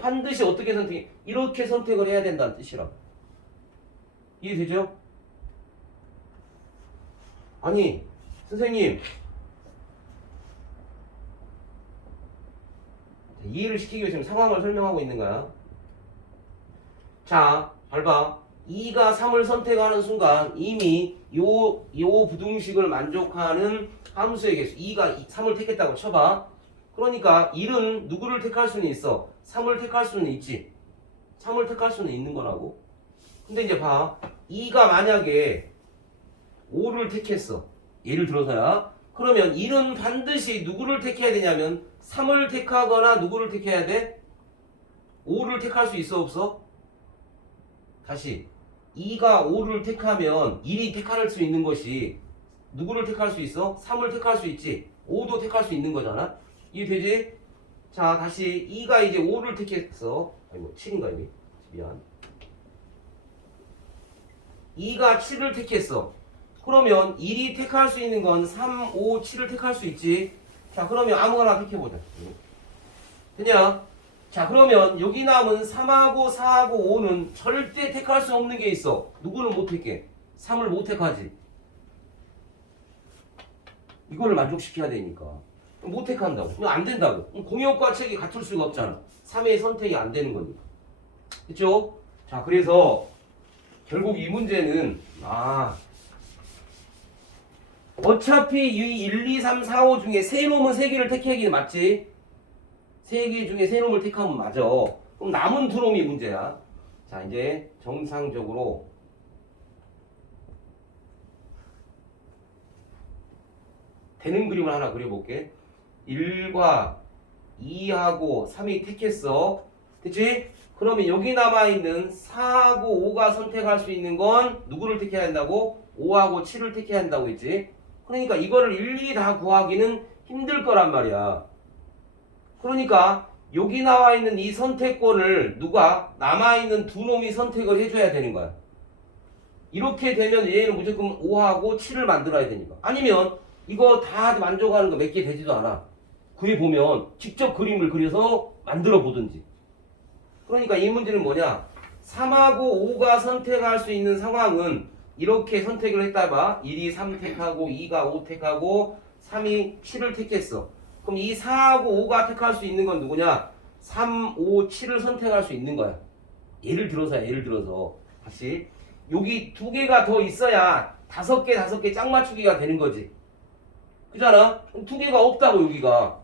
반드시 어떻게 선택해? 이렇게 선택을 해야 된다는 뜻이라고. 이해되죠? 아니 선생님 이해를 시키기 위해서 지금 상황을 설명하고 있는 거야. 자, 잘 봐. 2가 3을 선택하는 순간 이미 요 부등식을 만족하는 함수의 개수 2가 3을 택했다고 쳐봐. 그러니까 1은 누구를 택할 수는 있어? 3을 택할 수는 있지. 3을 택할 수는 있는 거라고. 근데 이제 봐. 2가 만약에 5를 택했어. 예를 들어서야. 그러면 1은 반드시 누구를 택해야 되냐면 3을 택하거나 누구를 택해야 돼? 5를 택할 수 있어 없어? 다시 2가 5를 택하면 1이 택할 수 있는 것이 누구를 택할 수 있어? 3을 택할 수 있지. 5도 택할 수 있는 거잖아. 이해되지? 자, 다시 2가 이제 5를 택했어. 아니 뭐 7인가 이게? 미안. 2가 7을 택했어. 그러면 1이 택할 수 있는 건 3, 5, 7을 택할 수 있지. 자, 그러면 아무거나 택해보자. 되냐? 자, 그러면 여기 남은 3하고 4하고 5는 절대 택할 수 없는 게 있어. 누구는 못 택해? 3을 못 택하지. 이거를 만족시켜야 되니까. 못 택한다고. 그럼 안 된다고. 공역과 책이 같을 수가 없잖아. 3의 선택이 안 되는 거니까. 그쵸? 자, 그래서 결국 이 문제는 어차피 이 1, 2, 3, 4, 5 중에 세 놈은 세 개를 택하기는 맞지? 세 개 중에 세 놈을 택하면 맞아. 그럼 남은 두 놈이 문제야. 자, 이제 정상적으로 되는 그림을 하나 그려볼게. 1과 2하고 3이 택했어. 됐지? 그러면 여기 남아있는 4하고 5가 선택할 수 있는 건 누구를 택해야 한다고? 5하고 7을 택해야 한다고 했지? 그러니까 이거를 일일이 다 구하기는 힘들 거란 말이야. 그러니까 여기 나와 있는 이 선택권을 누가 남아있는 두 놈이 선택을 해줘야 되는 거야. 이렇게 되면 얘는 무조건 5하고 7을 만들어야 되니까. 아니면 이거 다 만족하는 거 몇 개 되지도 않아. 그에 보면 직접 그림을 그려서 만들어 보든지. 그러니까 이 문제는 뭐냐? 3하고 5가 선택할 수 있는 상황은 이렇게 선택을 했다 봐. 1이 3 택하고 2가 5 택하고 3이 7을 택했어. 그럼 이 4하고 5가 택할 수 있는 건 누구냐? 3, 5, 7을 선택할 수 있는 거야. 예를 들어서 다시 여기 두 개가 더 있어야 다섯 개 짝 맞추기가 되는 거지. 그잖아? 두 개가 없다고 여기가.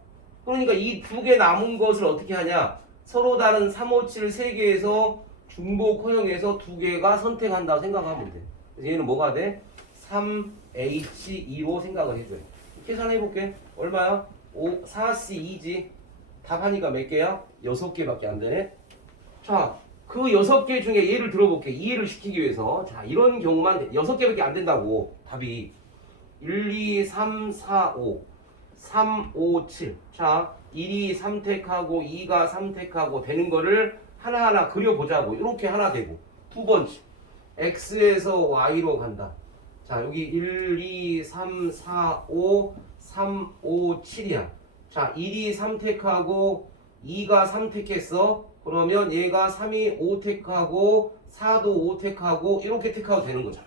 그러니까 이 두 개 남은 것을 어떻게 하냐? 서로 다른 3, 5, 7 세 개에서 중복 허용해서 두 개가 선택한다고 생각하면 돼. 그래서 얘는 뭐가 돼? 3H2로 생각을 해줘요. 계산해볼게. 얼마야? 4C2지. 답하니까 몇 개야? 6개밖에 안 되네. 자, 그 6개 중에 예를 들어볼게. 이해를 시키기 위해서. 자, 이런 경우만 6개밖에 안 된다고. 답이 1, 2, 3, 4, 5 3, 5, 7 자, 1이 3택하고 2가 3택하고 되는 거를 하나하나 그려보자고. 이렇게 하나 되고 두 번째 X에서 Y로 간다. 자, 여기 1, 2, 3, 4, 5 3, 5, 7이야. 자, 1이 3택하고 2가 3택했어. 그러면 얘가 3이 5택하고 4도 5택하고 이렇게 택하고 되는 거잖아.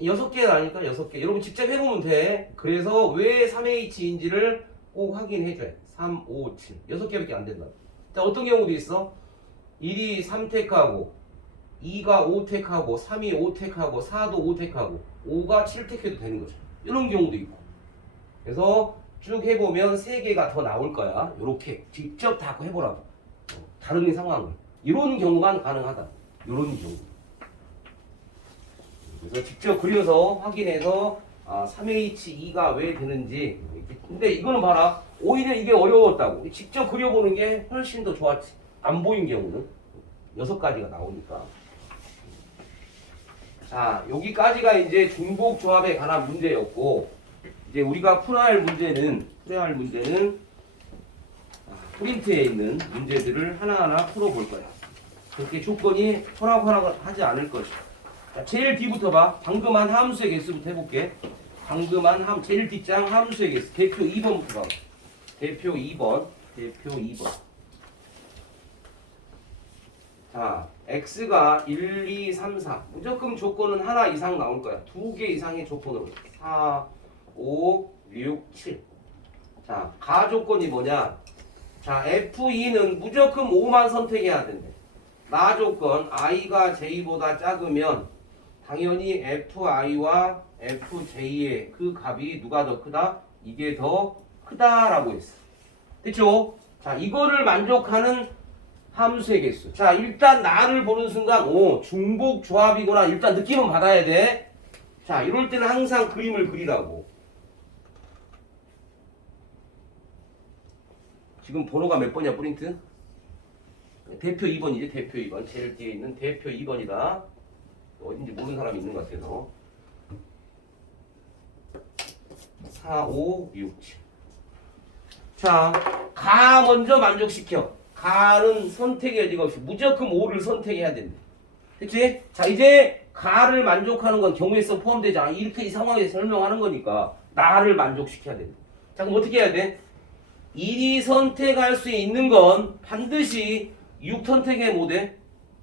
6개는 아니까 6개. 여러분 직접 해보면 돼. 그래서 왜 3H인지를 꼭 확인해줘야 돼. 3, 5, 7. 6개밖에 안 된다. 자, 어떤 경우도 있어? 1이 3택하고 2가 5택하고 3이 5택하고 4도 5택하고 5가 7택해도 되는 거죠. 이런 경우도 있고. 그래서 쭉 해보면 3개가 더 나올 거야. 이렇게 직접 다 해보라고. 다른 상황을. 이런 경우만 가능하다. 이런 경우. 그래서 직접 그려서 확인해서 3H2가 왜 되는지. 근데 이거는 봐라. 오히려 이게 어려웠다고. 직접 그려보는 게 훨씬 더 좋았지. 안 보인 경우는 6가지가 나오니까. 자, 여기까지가 이제 중복 조합에 관한 문제였고, 이제 우리가 풀어야 할 문제는 프린트에 있는 문제들을 하나하나 풀어볼 거야. 그렇게 조건이 허락하지 않을 것이야. 자, 제일 뒤부터 봐. 방금 한 함수의 개수부터 해볼게. 방금 한 제일 뒷장 함수의 개수. 대표 2번부터 봐. 대표 2번. 자, x가 1, 2, 3, 4. 무조건 조건은 하나 이상 나올 거야. 2개 이상의 조건으로. 4, 5, 6, 7. 자, 가 조건이 뭐냐? 자, F2는 무조건 5만 선택해야 된대. 나 조건 i가 j보다 작으면 당연히 FI와 FJ의 그 값이 누가 더 크다? 이게 더 크다라고 했어. 됐죠? 자, 이거를 만족하는 함수의 개수. 자, 일단 나를 보는 순간 중복 조합이구나. 일단 느낌은 받아야 돼. 자, 이럴 때는 항상 그림을 그리라고. 지금 번호가 몇 번이야, 프린트? 대표 2번이지, 대표 2번. 제일 뒤에 있는 대표 2번이다. 어딘지 모르는 사람이 있는 것 같아서. 4, 5, 6, 7. 자, 가 먼저 만족시켜. 가는 선택의 여지가 없이 무조건 5를 선택해야 된다. 그치? 자, 이제 가를 만족하는 건 경우에서 포함되지 않아. 이렇게 이 상황에서 설명하는 거니까 나를 만족시켜야 된다. 자, 그럼 어떻게 해야 돼? 1이 선택할 수 있는 건 반드시 6 선택해 못해?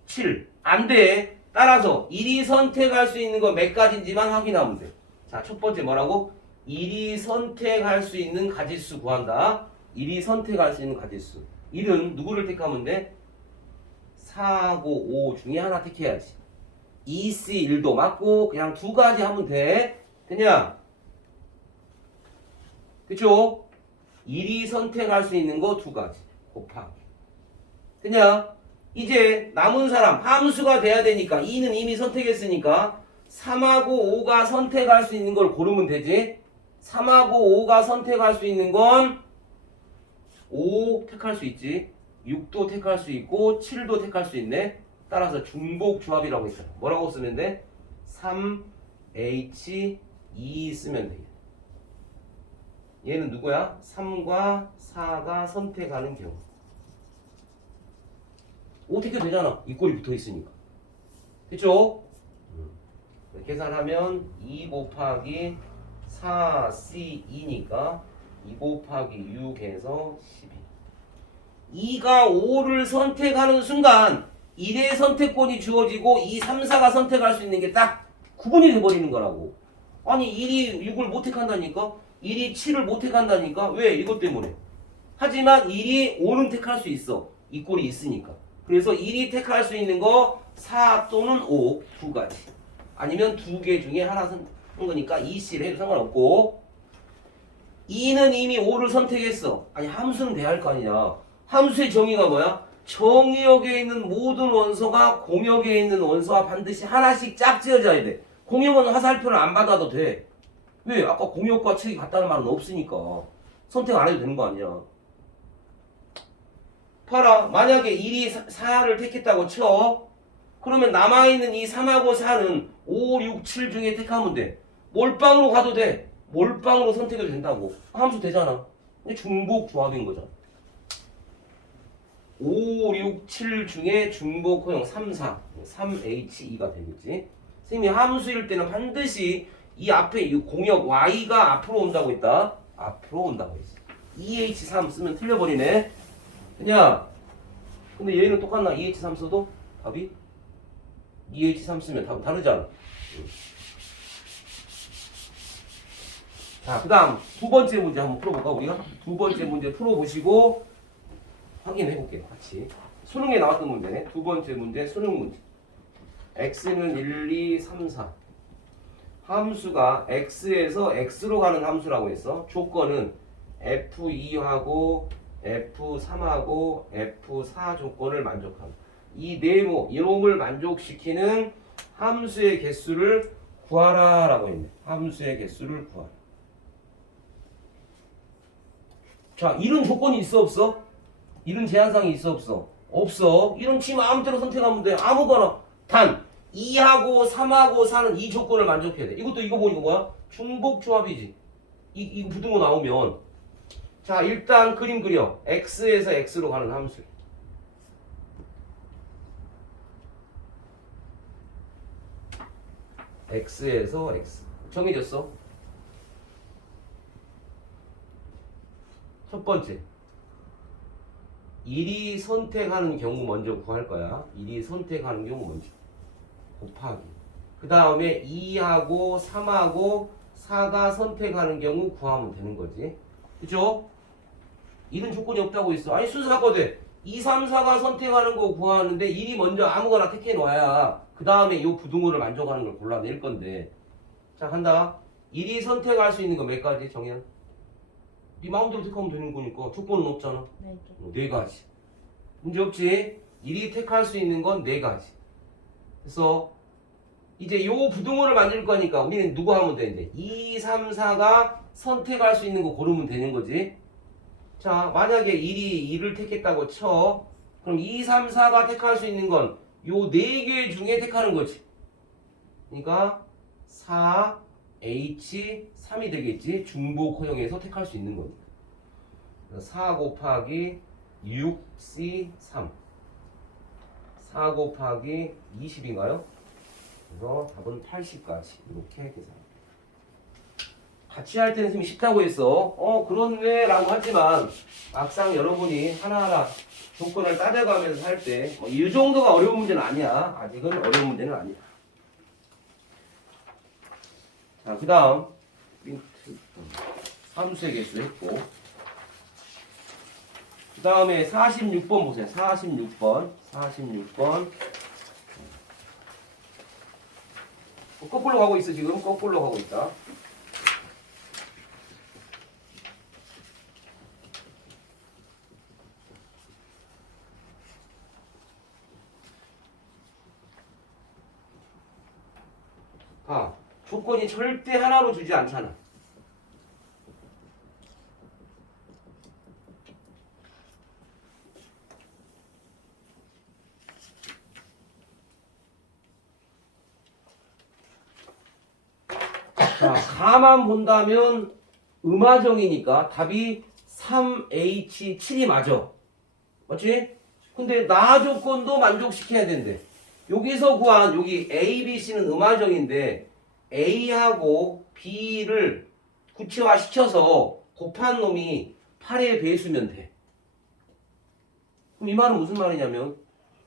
7. 안 돼. 따라서 1이 선택할 수 있는 건 몇 가지인지만 확인하면 돼. 자, 첫 번째 뭐라고? 1이 선택할 수 있는 가지수 구한다. 1이 선택할 수 있는 가지수. 1은 누구를 택하면 돼? 4, 5, 5 중에 하나 택해야지. 2C 1도 맞고 그냥 두 가지 하면 돼. 그냥. 그쵸? 1이 선택할 수 있는 거 두 가지. 곱하기. 그냥 이제 남은 사람 함수가 돼야 되니까 2는 이미 선택했으니까 3하고 5가 선택할 수 있는 걸 고르면 되지. 3하고 5가 선택할 수 있는 건 5 택할 수 있지. 6도 택할 수 있고 7도 택할 수 있네. 따라서 중복 조합이라고 했잖아. 뭐라고 쓰면 돼? 3H2 쓰면 돼. 얘는 누구야? 3과 4가 선택하는 경우. 어떻게 되잖아. 이 꼴이 붙어 있으니까. 그쵸? 계산하면 2 곱하기 4C2니까 2 곱하기 6에서 12. 2가 5를 선택하는 순간 1의 선택권이 주어지고 2, 3, 4가 선택할 수 있는 게 딱 구분이 돼버리는 거라고. 아니 1이 6을 못 택한다니까? 1이 7을 못 택한다니까? 왜? 이것 때문에. 하지만 1이 5는 택할 수 있어. 이 꼴이 있으니까. 그래서 1이 택할 수 있는 거 4 또는 5 두 가지. 아니면 두 개 중에 하나 선택한 거니까 2C를 해도 상관없고 2는 이미 5를 선택했어. 아니 함수는 돼야 할 거 아니냐. 함수의 정의가 뭐야? 정의역에 있는 모든 원소가 공역에 있는 원소와 반드시 하나씩 짝지어져야 돼. 공역은 화살표를 안 받아도 돼. 왜? 아까 공역과 측이 같다는 말은 없으니까 선택 안 해도 되는 거 아니야. 봐라. 만약에 1이 4를 택했다고 쳐. 그러면 남아있는 이 3하고 4는 5, 6, 7 중에 택하면 돼. 몰빵으로 가도 돼. 몰빵으로 선택해도 된다고. 함수 되잖아. 근데 중복 조합인 거잖아. 5, 6, 7 중에 중복 허용 3, 4. 3H2가 되겠지. 선생님이 함수일 때는 반드시 이 앞에 이 공역 Y가 앞으로 온다고 했다. 앞으로 온다고 했어. 2H3 쓰면 틀려버리네. 그냥 근데 얘는 똑같나? 2H3 써도 답이? 2H3 쓰면 답은 다르잖아. 자, 그 다음 두 번째 문제 한번 풀어볼까 우리가? 두 번째 문제 풀어보시고 확인해 볼게요 같이. 수능에 나왔던 문제네. 두 번째 문제 수능 문제. x는 1, 2, 3, 4 함수가 x에서 x로 가는 함수라고 했어. 조건은 f2하고 f3하고 f4 조건을 만족합니다. 이 네모 이놈을 만족시키는 함수의 개수를 구하라 라고 했네. 함수의 개수를 구하라. 자, 이런 조건이 있어 없어? 이런 제한사항이 있어 없어? 없어. 이런 치면 아무 때나 선택하면 돼. 아무거나. 단 2하고 3하고 4는 이 조건을 만족해야 돼. 이것도 이거 보니까 뭐야? 중복 조합이지. 이거 부등호 나오면. 자, 일단 그림 그려. x에서 x로 가는 함수. x에서 x. 정해졌어? 첫 번째. 1이 선택하는 경우 먼저 구할 거야. 1이 선택하는 경우 먼저. 곱하기. 그 다음에 2하고 3하고 4가 선택하는 경우 구하면 되는 거지. 그죠? 이런 조건이 없다고 했어. 아니 순서 바꿔도 돼. 2, 3, 4가 선택하는 거 구하는데 1이 먼저 아무거나 택해 놓아야 그 다음에 이 부등호를 만족하는 걸 골라낼 건데. 자 간다. 1이 선택할 수 있는 거 몇 가지 정현? 네 마음대로 택하면 되는 거니까 조건은 없잖아. 네 가지. 문제 없지? 1이 택할 수 있는 건 네 가지. 그래서 이제 요 부등호를 만들 거니까 우리는 누구 하면 돼 이제 2, 3, 4가 선택할 수 있는 거 고르면 되는 거지. 자 만약에 1이 2를 택했다고 쳐. 그럼 2, 3, 4가 택할 수 있는 건 요 네 개 중에 택하는 거지. 그러니까 4, H, 3이 되겠지. 중복 허용해서 택할 수 있는 거니까. 4 곱하기 6C 3 4 곱하기 20인가요? 그래서 답은 80까지 이렇게 계산. 같이 할 때는 좀 쉽다고 했어. 그렇네 라고 하지만 막상 여러분이 하나하나 조건을 따져가면서 할 때 이 정도가 어려운 문제는 아니야. 아직은 어려운 문제는 아니야. 자, 그 다음 함수의 개수 했고 그 다음에 46번 보세요. 46번 거꾸로 가고 있어. 지금 거꾸로 가고 있다. 봐. 조건이 절대 하나로 주지 않잖아. 자, 가만 본다면 음화정이니까 답이 3H7이 맞아. 맞지? 근데 나 조건도 만족시켜야 된대. 여기서 구한 여기 A, B, C는 음화정인데 A하고 B를 구체화시켜서 곱한 놈이 8의 배수면 돼. 그럼 이 말은 무슨 말이냐면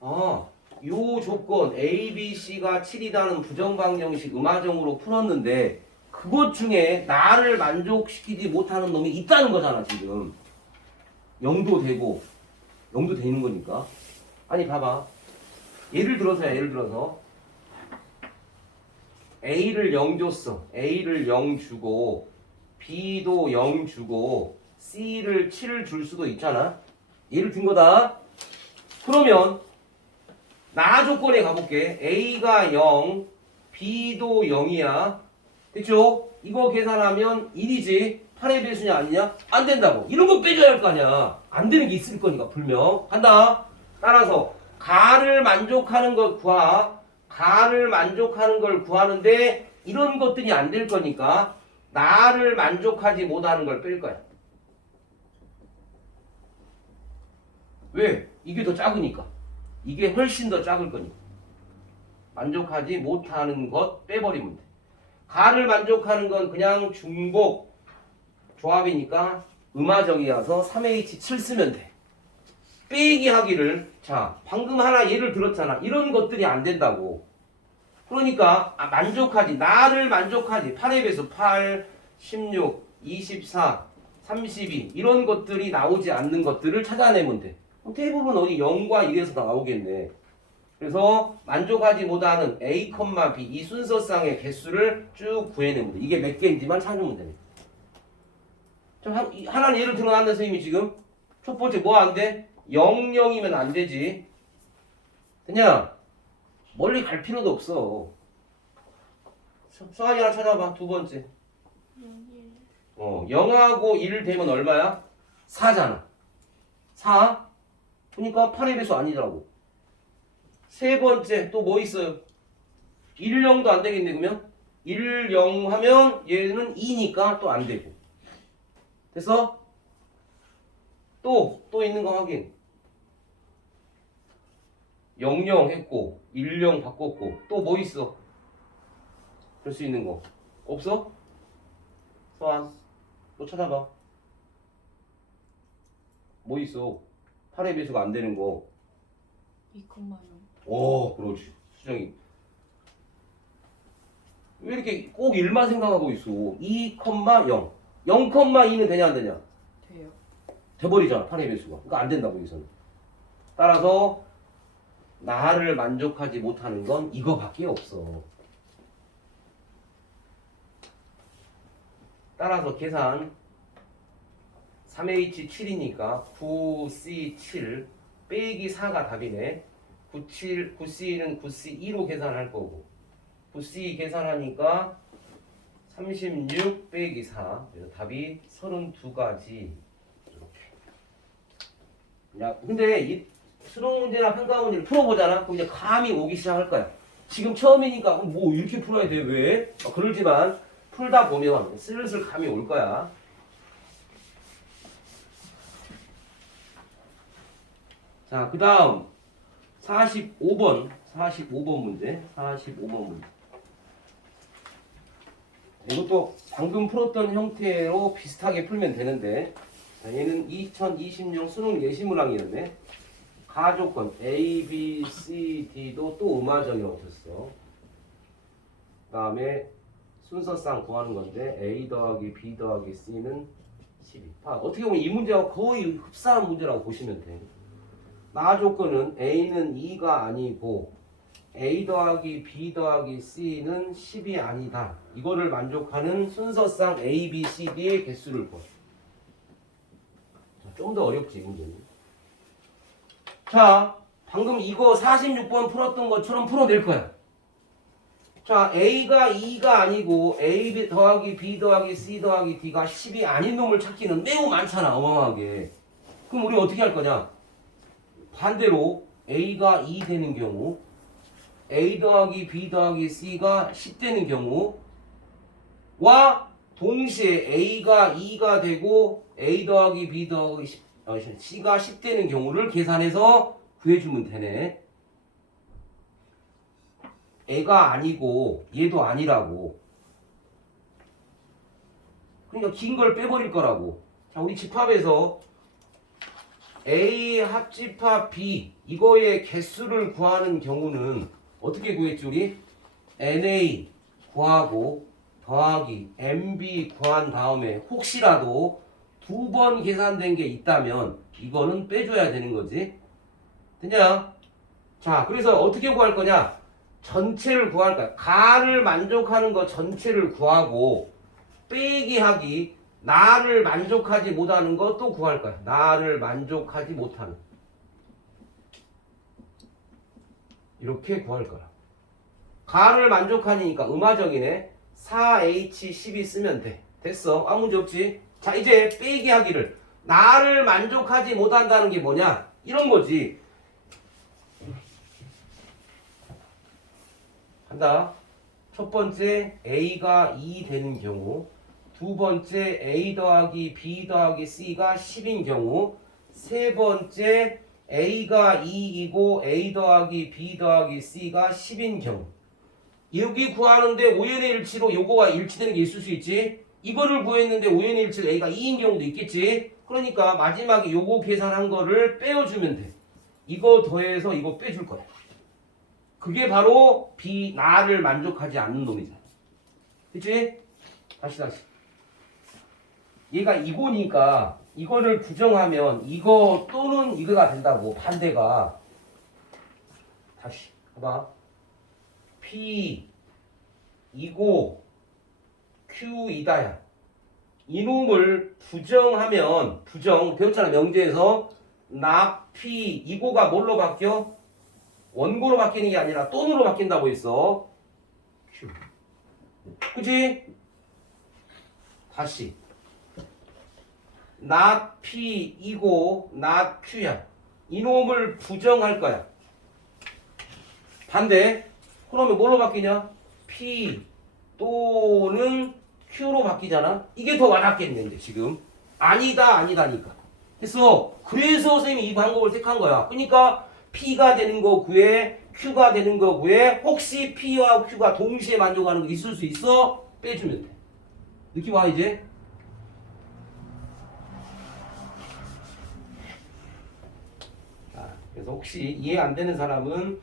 요 조건 A, B, C가 7이라는 부정방정식 음화정으로 풀었는데 그것 중에 나를 만족시키지 못하는 놈이 있다는 거잖아 지금. 0도 되고 0도 되는 거니까. 아니 봐봐. 예를 들어서 A를 0 줬어. A를 0 주고 B도 0 주고 C를 7 줄 수도 있잖아. 예를 든 거다. 그러면 나 조건에 가볼게. A가 0, B도 0이야. 됐죠? 이거 계산하면 1이지. 8의 배수냐 아니냐? 안 된다고. 이런 거 빼줘야 할 거 아니야. 안 되는 게 있을 거니까 분명. 한다. 따라서 가를 만족하는 걸 구하. 가를 만족하는 걸 구하는데 이런 것들이 안 될 거니까 나를 만족하지 못하는 걸 뺄 거야. 왜? 이게 더 작으니까. 이게 훨씬 더 작을 거니까. 만족하지 못하는 것 빼버리면 돼. 가를 만족하는 건 그냥 중복 조합이니까 음화정이라서 3H7 쓰면 돼. 빼기 하기를 자 방금 하나 예를 들었잖아. 이런 것들이 안 된다고. 그러니까 만족하지 나를 만족하지 8의 배수 8, 16, 24, 32 이런 것들이 나오지 않는 것들을 찾아내면 돼. 대부분 어디 0과 1에서 나오겠네. 그래서 만족하지 못하는 A, B 이 순서상의 개수를 쭉 구해내면 돼. 이게 몇 개인지만 찾으면 됩니다. 하나는 예를 들어놨네 선생님이 지금. 첫 번째 뭐 안 돼? 0, 0이면 안 되지. 그냥 멀리 갈 필요도 없어. 수환이 하나 찾아봐. 두 번째. 0하고 1 되면 얼마야? 4잖아. 4. 그러니까 8의 배수 아니더라고. 세 번째 또 뭐 있어요? 1, 0도 안 되겠네 그러면? 1, 0 하면 얘는 2니까 또 안 되고. 됐어? 또 있는 거 확인. 0, 0 했고 1, 0 바꿨고 또 뭐 있어? 볼 수 있는 거 없어? 서한 또 찾아봐. 뭐 있어? 8의 배수가 안 되는 거. 2,0. 오, 그렇지. 수정이. 왜 이렇게 꼭 1만 생각하고 있어? 2, 0. 0,2는 되냐 안 되냐? 돼요. 돼버리잖아 8의 배수가. 그러니까 안 된다고 여기서는. 따라서 나를 만족하지 못하는 건 이거밖에 없어. 따라서 계산 3H7이니까 9C7 빼기 4가 답이네. 9C는 9C2로 계산할 거고 9C 계산하니까 36 빼기 4 그래서 답이 32가지. 이렇게. 야, 근데 이 수능 문제나 평가 문제를 풀어보잖아. 그럼 이제 감이 오기 시작할 거야. 지금 처음이니까 뭐 이렇게 풀어야 돼 왜? 그러지만 풀다 보면 슬슬 감이 올 거야. 자, 그 다음 45번 문제. 45번 문제. 이것도 방금 풀었던 형태로 비슷하게 풀면 되는데 자, 얘는 2020년 수능 예시문항이었네. 가조건 A, B, C, D도 또 음화정이었어. 그 다음에 순서상 구하는 건데 A 더하기 B 더하기 C는 12. 어떻게 보면 이 문제하고 거의 흡사한 문제라고 보시면 돼. 나 조건은 A는 2가 아니고 A 더하기 B 더하기 C는 10이 아니다. 이거를 만족하는 순서상 A, B, C, D의 개수를 구해. 좀 더 어렵지 문제는. 자, 방금 이거 46번 풀었던 것처럼 풀어낼 거야. 자, A가 2가 아니고 A 더하기 B 더하기 C 더하기 D가 10이 아닌 놈을 찾기는 매우 많잖아 어마어마하게. 그럼 우리 어떻게 할 거냐? 반대로 A가 2 되는 경우 A 더하기 B 더하기 C가 10 되는 경우와 동시에 A가 2가 되고 A 더하기 B 더하기 C가 10 되는 경우를 계산해서 구해주면 되네. 애가 아니고 얘도 아니라고. 그러니까 긴 걸 빼버릴 거라고. 자, 우리 집합에서 A 합집합 B 이거의 개수를 구하는 경우는 어떻게 구했지 우리? NA 구하고 더하기 MB 구한 다음에 혹시라도 두 번 계산된 게 있다면 이거는 빼줘야 되는 거지. 됐냐? 자, 그래서 어떻게 구할 거냐? 전체를 구할 거야. 가를 만족하는 거 전체를 구하고 빼기 하기 나를 만족하지 못하는 것도 구할 거야. 나를 만족하지 못하는. 이렇게 구할 거야. 가를 만족하니까 음화정이네. 4H12 쓰면 돼. 됐어. 아무 문제 없지? 자, 이제 빼기 하기를. 나를 만족하지 못한다는 게 뭐냐? 이런 거지. 한다. 첫 번째 A가 2 되는 경우, 두 번째 A 더하기 B 더하기 C가 10인 경우, 세 번째 A가 2이고 A 더하기 B 더하기 C가 10인 경우. 여기 구하는데 5분의 1치로 요거가 일치되는 게 있을 수 있지. 이거를 구했는데 5분의 1치로 A가 2인 경우도 있겠지. 그러니까 마지막에 요거 계산한 거를 빼어주면 돼. 이거 더해서 이거 빼줄 거야. 그게 바로 나를 만족하지 않는 놈이잖아. 그치? 다시. 얘가 이거니까 이거를 부정하면 이거 또는 이거가 된다고. 반대가. 다시 봐봐. P 이고 Q 이다야. 이놈을 부정하면 배웠잖아. 명제에서 나 P 이고가 뭘로 바뀌어? 원고로 바뀌는 게 아니라 또는으로 바뀐다고 했어. Q. 그치? 다시. not P이고 not Q야. 이놈을 부정할 거야. 반대. 그러면 뭘로 바뀌냐? P 또는 Q로 바뀌잖아. 이게 더 와닿겠네 이제 지금. 아니다니까. 됐어. 그래서 선생님이 이 방법을 택한 거야. 그러니까 P가 되는 거 구해, Q가 되는 거 구해. 혹시 P와 Q가 동시에 만족하는 거 있을 수 있어? 빼주면 돼. 느낌 와 이제? 그래서 혹시 이해 안 되는 사람은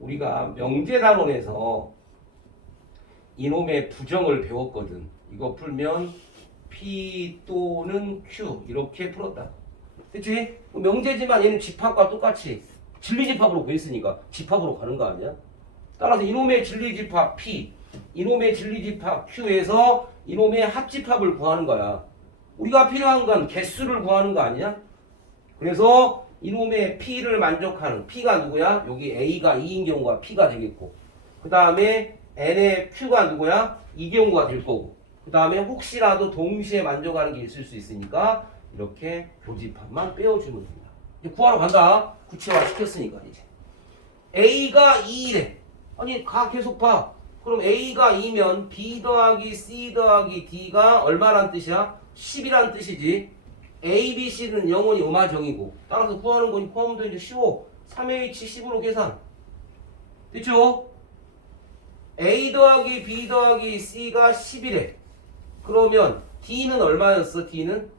우리가 명제단원에서 이놈의 부정을 배웠거든. 이거 풀면 P 또는 Q 이렇게 풀었다. 그치? 명제지만 얘는 집합과 똑같이 진리집합으로 구했으니까 집합으로 가는 거 아니야? 따라서 이놈의 진리집합 P, 이놈의 진리집합 Q에서 이놈의 합집합을 구하는 거야. 우리가 필요한 건 개수를 구하는 거 아니야? 그래서 이놈의 P를 만족하는 P가 누구야? 여기 A가 2인 경우가 P가 되겠고, 그 다음에 N의 Q가 누구야? 이 경우가 될 거고, 그 다음에 혹시라도 동시에 만족하는 게 있을 수 있으니까 이렇게 교집합만 빼어주면 된다. 이제 구하러 간다. 구체화 시켰으니까 이제 A가 2래. 아니 가 계속 봐. 그럼 A가 2면 B 더하기 C 더하기 D가 얼마란 뜻이야? 10이란 뜻이지. A, B, C는 영원히 음화정이고, 따라서 구하는 거니 구하면 이제 쉬워. 3H 10으로 계산. 됐죠? A 더하기 B 더하기 C가 10이래. 그러면 D는 얼마였어? D는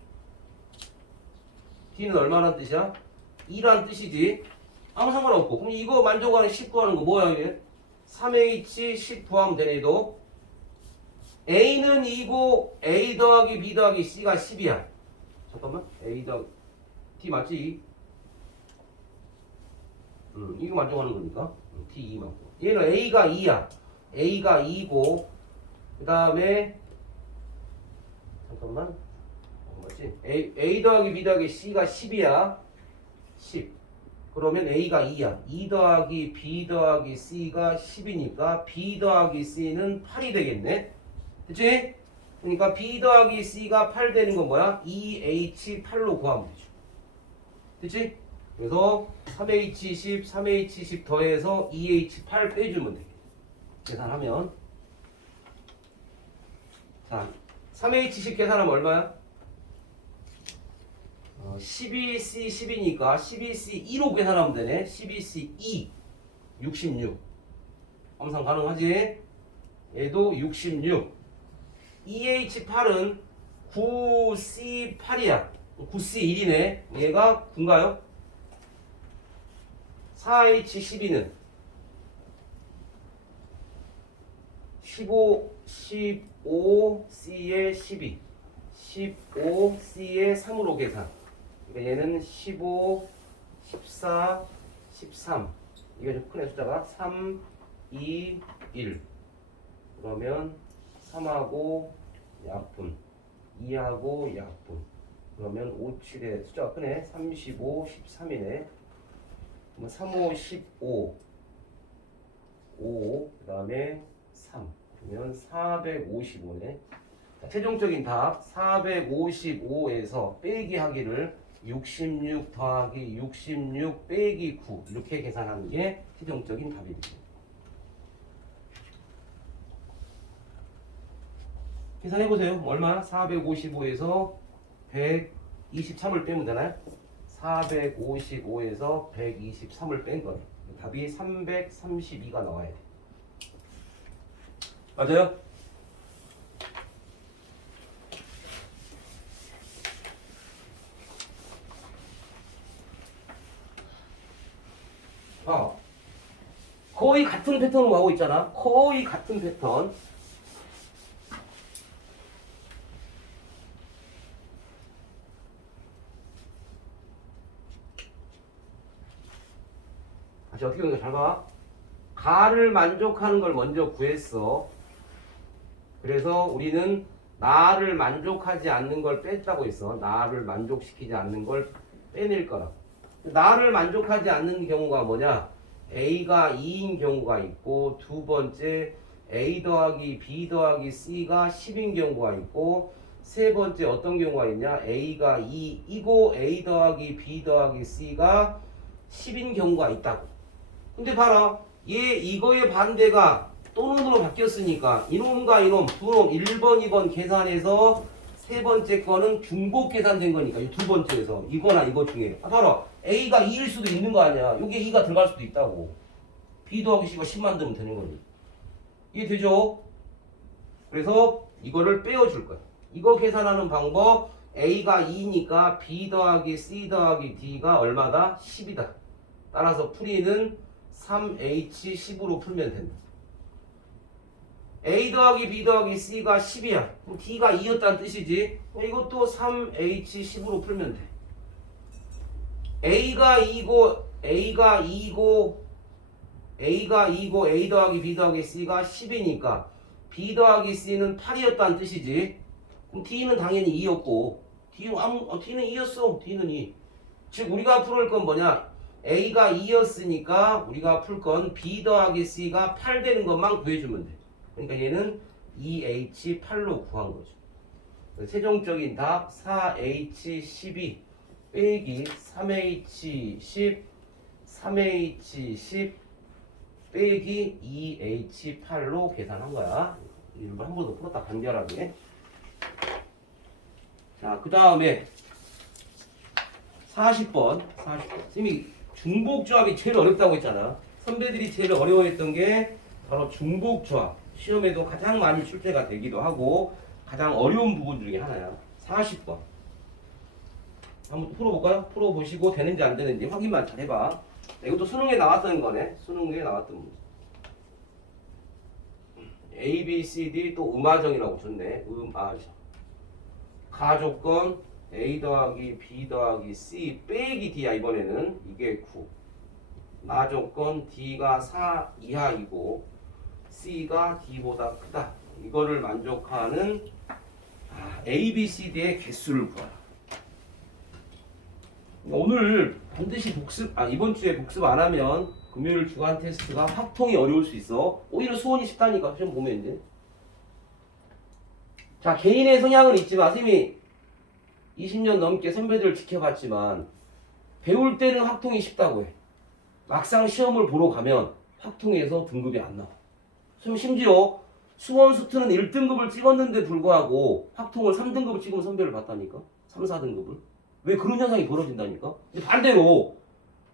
얼마란 뜻이야? 2란 뜻이지. 아무 상관없고. 그럼 이거 만족하는 10 구하는 거 뭐야 이게? 3H 10 구하면 되네. 도 A는 2고 A 더하기 B 더하기 C가 10이야. 잠깐만. A 더하기 D 맞지? 이거 만족하는 거니까. D 2 맞고. 얘는 A가 2야. A가 2고, 그 다음에 잠깐만. 뭐지? A 더하기 B 더하기 C가 10이야. 10. 그러면 A가 2야. 2 더하기 B 더하기 C가 10이니까 B 더하기 C는 8이 되겠네. 그치? 그러니까 B 더하기 C가 8 되는 건 뭐야? 2H8로 구하면 되죠. 그치? 그래서 3H10, 3H10 더해서 2H8 빼주면 되겠네. 계산하면. 자, 3H10 계산하면 얼마야? 12C 10이니까 12C 2로 계산하면 되네. 12C 2 66. 항상 가능하지? 얘도 66. EH8은 9C8이야. 9C1이네. 얘가 9인가요? 4H12는 15C에 12. 15C에 3으로 계산. 그러니까 얘는 15, 14, 13. 이게 좀 크네 숫자가. 3, 2, 1. 그러면 3하고 약분 2하고 약분. 그러면 5, 7에 숫자가 크네. 35, 13이네. 그러면 3, 5, 15, 5, 그 다음에 3. 그러면 455네. 자, 최종적인 답 455에서 빼기 하기를 66 더하기 66 빼기 9 이렇게 계산하는 게 최종적인 답이 됩니다. 계산해보세요. 얼마? 455에서 123을 빼면 되나요? 455에서 123을 뺀 거예요. 답이 332가 나와야 돼. 맞아요? 거의 같은 패턴으로 가고 있잖아. 거의 같은 패턴. 다시 어떻게 보는 거야? 잘 봐. 가를 만족하는 걸 먼저 구했어. 그래서 우리는 나를 만족하지 않는 걸 뺐다고 했어. 나를 만족시키지 않는 걸 빼낼 거라. 나를 만족하지 않는 경우가 뭐냐? A가 2인 경우가 있고, 두 번째 A 더하기 B 더하기 C가 10인 경우가 있고, 세 번째 어떤 경우가 있냐? A가 2이고 A 더하기 B 더하기 C가 10인 경우가 있다고. 근데 봐라. 얘 이거의 반대가 또는으로 바뀌었으니까 이놈과 이놈 두 놈 1번 2번 계산해서 세 번째 거는 중복 계산된 거니까 이 두 번째에서 이거나 이거 중에 봐라. A가 2일 수도 있는 거 아니야. 여기에 2가 들어갈 수도 있다고. B 더하기 C가 10 만들면 되는 거니. 이해되죠? 그래서 이거를 빼어줄 거야. 이거 계산하는 방법 A가 2니까 B 더하기 C 더하기 D가 얼마다? 10이다. 따라서 풀이는 3H10으로 풀면 된다. A 더하기 B 더하기 C가 10이야. 그럼 D가 2였다는 뜻이지. 이것도 3H10으로 풀면 돼. A가 2고 A 더하기 B 더하기 C가 10이니까 B 더하기 C는 8이었다는 뜻이지. 그럼 D는 당연히 2였고 D는 2였어. D는 2. 즉 우리가 풀을 건 뭐냐? A가 2였으니까 우리가 풀 건 B 더하기 C가 8 되는 것만 구해주면 돼. 그러니까 얘는 2H8로 구한 거죠. 최종적인 답 4H12 빼기 3H10 3H10 빼기 2H8로 계산한 거야. 이걸 한 번 더 풀었다 간결하게. 자, 그 다음에 40번. 선생님이 중복조합이 제일 어렵다고 했잖아. 선배들이 제일 어려워했던 게 바로 중복조합. 시험에도 가장 많이 출제가 되기도 하고 가장 어려운 부분 중에 하나야. 40번. 한번 풀어볼까요? 풀어보시고 되는지 안 되는지 확인만 잘 해봐. 이것도 수능에 나왔던 거네. 수능에 나왔던 문제. A, B, C, D 또 음화정이라고 줬네. 음화정. 가조건 A 더하기 B 더하기 C 빼기 D야 이번에는. 이게 9. 나조건 D가 4 이하이고 C가 D보다 크다. 이거를 만족하는 A, B, C, D의 개수를 구하라. 오늘 반드시 이번 주에 복습 안 하면 금요일 주간 테스트가 확통이 어려울 수 있어. 오히려 수원이 쉽다니까. 시험 보면 이제. 자, 개인의 성향은 있지만 선생님이 20년 넘게 선배들을 지켜봤지만 배울 때는 확통이 쉽다고 해. 막상 시험을 보러 가면 확통에서 등급이 안 나와. 심지어 수원 수트는 1등급을 찍었는데 불구하고 확통을 3등급을 찍으면 선배를 봤다니까. 3, 4등급을. 왜 그런 현상이 벌어진다니까. 근데 반대로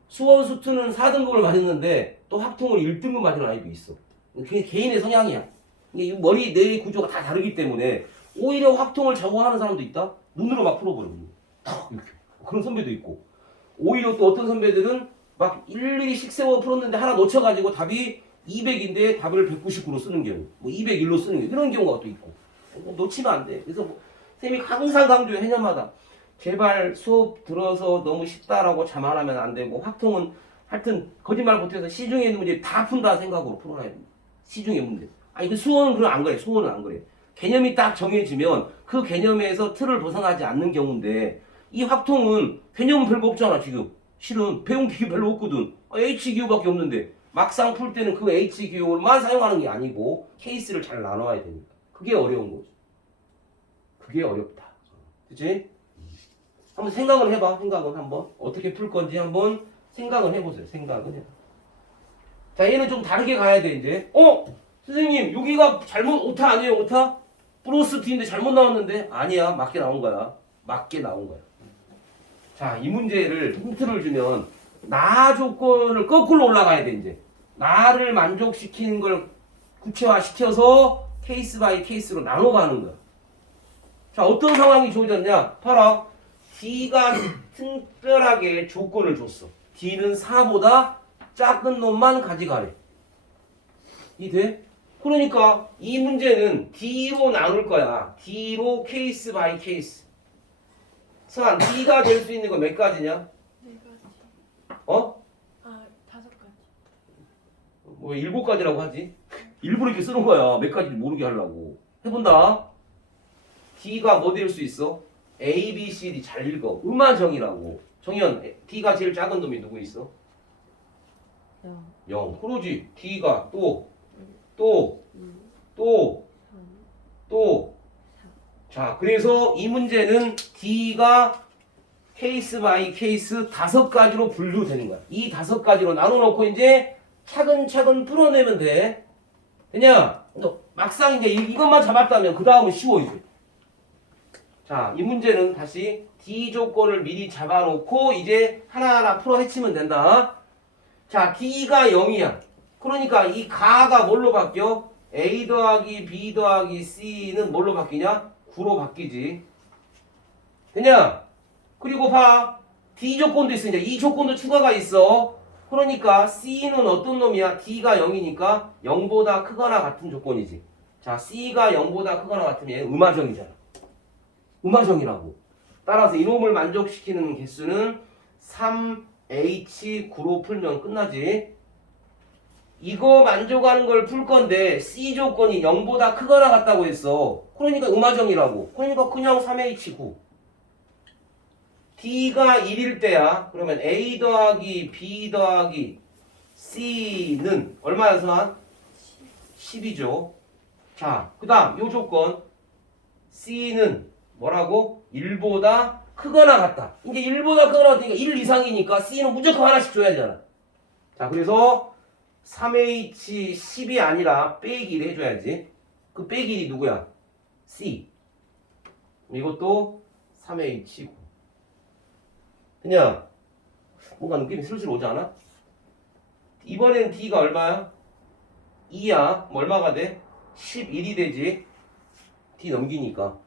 수원 수트는 4등급을 맞았는데 또 확통을 1등급 맞은 아이도 있어. 그게 개인의 성향이야. 이게 머리 뇌 구조가 다 다르기 때문에 오히려 확통을 자고하는 사람도 있다. 눈으로 막 풀어버려. 이렇게. 그런 선배도 있고. 오히려 또 어떤 선배들은 막 일일이 식세워 풀었는데 하나 놓쳐가지고 답이 200인데 답을 199로 쓰는 경우, 뭐 201로 쓰는 경우, 이런 경우가 또 있고. 놓치면 안 돼. 그래서 선생님이 항상 강조해, 해년마다. 제발 수업 들어서 너무 쉽다라고 자만하면 안 되고, 확통은 하여튼 거짓말 못해서 시중에 있는 문제 다 푼다 생각으로 풀어놔야 됩니다. 시중의 문제. 아니, 그 수원은 그럼 안 그래. 수원은 안 그래. 개념이 딱 정해지면 그 개념에서 틀을 벗어나지 않는 경우인데 이 확통은 개념은 별거 없잖아 지금. 실은 배운 게 별로 없거든. H기호밖에 없는데 막상 풀 때는 그 H기호만 사용하는 게 아니고 케이스를 잘 나눠야 되니까. 그게 어려운 거죠. 그게 어렵다. 그치? 한번 생각을 해봐. 생각은 한번. 어떻게 풀 건지 한번 생각을 해보세요. 생각은 해봐. 자, 얘는 좀 다르게 가야 돼, 이제. 선생님, 여기가 잘못, 오타 아니에요, 오타? 플러스 D인데 잘못 나왔는데? 아니야, 맞게 나온 거야. 맞게 나온 거야. 자, 이 문제를 힌트를 주면, 나 조건을 거꾸로 올라가야 돼, 이제. 나를 만족시키는 걸 구체화시켜서 케이스 바이 케이스로 나눠가는 거야. 자, 어떤 상황이 주어졌냐? 봐라. D가 특별하게 조건을 줬어. D는 4보다 작은 놈만 가져가래. 이 돼? 그러니까 이 문제는 D로 나눌 거야. D로 케이스 바이 케이스. 자, D가 될 수 있는 거 몇 가지냐? 네 가지. 어? 아, 5가지. 뭐 7가지라고 하지? 일부러 이렇게 쓰는 거야. 몇 가지인지 모르게 하려고. 해본다. D가 뭐 될 수 있어? A, B, C, D 잘 읽어. 음화정이라고. 정현, D가 제일 작은 놈이 누구 있어? 0. 그러지. D가 또. 자, 그래서 이 문제는 D가 케이스 바이 케이스 5가지로 분류되는 거야. 이 5가지로 나눠놓고 이제 차근차근 풀어내면 돼. 되냐? 막상 이제 이것만 잡았다면 그 다음은 쉬워 이제. 자, 이 문제는 다시 D 조건을 미리 잡아놓고 이제 하나하나 풀어 헤치면 된다. 자, D가 0이야. 그러니까 이 가가 뭘로 바뀌어? A 더하기 B 더하기 C는 뭘로 바뀌냐? 9로 바뀌지. 되냐? 그리고 봐. D 조건도 있으니까 이 조건도 추가가 있어. 그러니까 C는 어떤 놈이야? D가 0이니까 0보다 크거나 같은 조건이지. 자, C가 0보다 크거나 같으면 얘는 음화정이잖아. 음화정이라고. 따라서 이놈을 만족시키는 개수는 3H9로 풀면 끝나지. 이거 만족하는 걸 풀 건데 C 조건이 0보다 크거나 같다고 했어. 그러니까 음화정이라고. 그러니까 그냥 3H9. D가 1일 때야. 그러면 A 더하기 B 더하기 C는 얼마여서 10이죠. 자, 그 다음 요 조건 C는 뭐라고? 1보다 크거나 같다. 이제 1보다 크거나 같으니까 1 이상이니까 C는 무조건 하나씩 줘야 되잖아. 자, 그래서 3H10이 아니라 빼기 1 해줘야지. 그 빼기 1이 누구야? C. 이것도 3H9. 그냥 뭔가 느낌이 슬슬 오지 않아? 이번엔 D가 얼마야? 2야. 뭐 얼마가 돼? 11이 되지. D 넘기니까.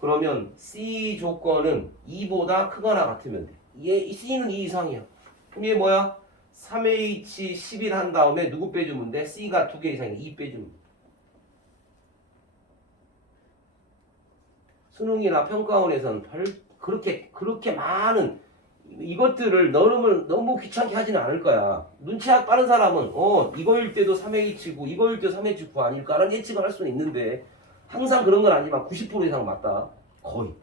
그러면 C 조건은 2보다 크거나 같으면 돼. 얘 C는 2 이상이야. 그럼 얘 뭐야? 3H11 한 다음에 누구 빼주면 돼? C가 2개 이상이야. 2 빼주면 돼. 수능이나 평가원에서는 그렇게 많은 이것들을 너무 귀찮게 하지는 않을 거야. 눈치가 빠른 사람은 이거일 때도 3H고 이거일 때도 3H9 아닐까라는 예측을 할 수는 있는데 항상 그런 건 아니지만 90% 이상 맞다. 거의.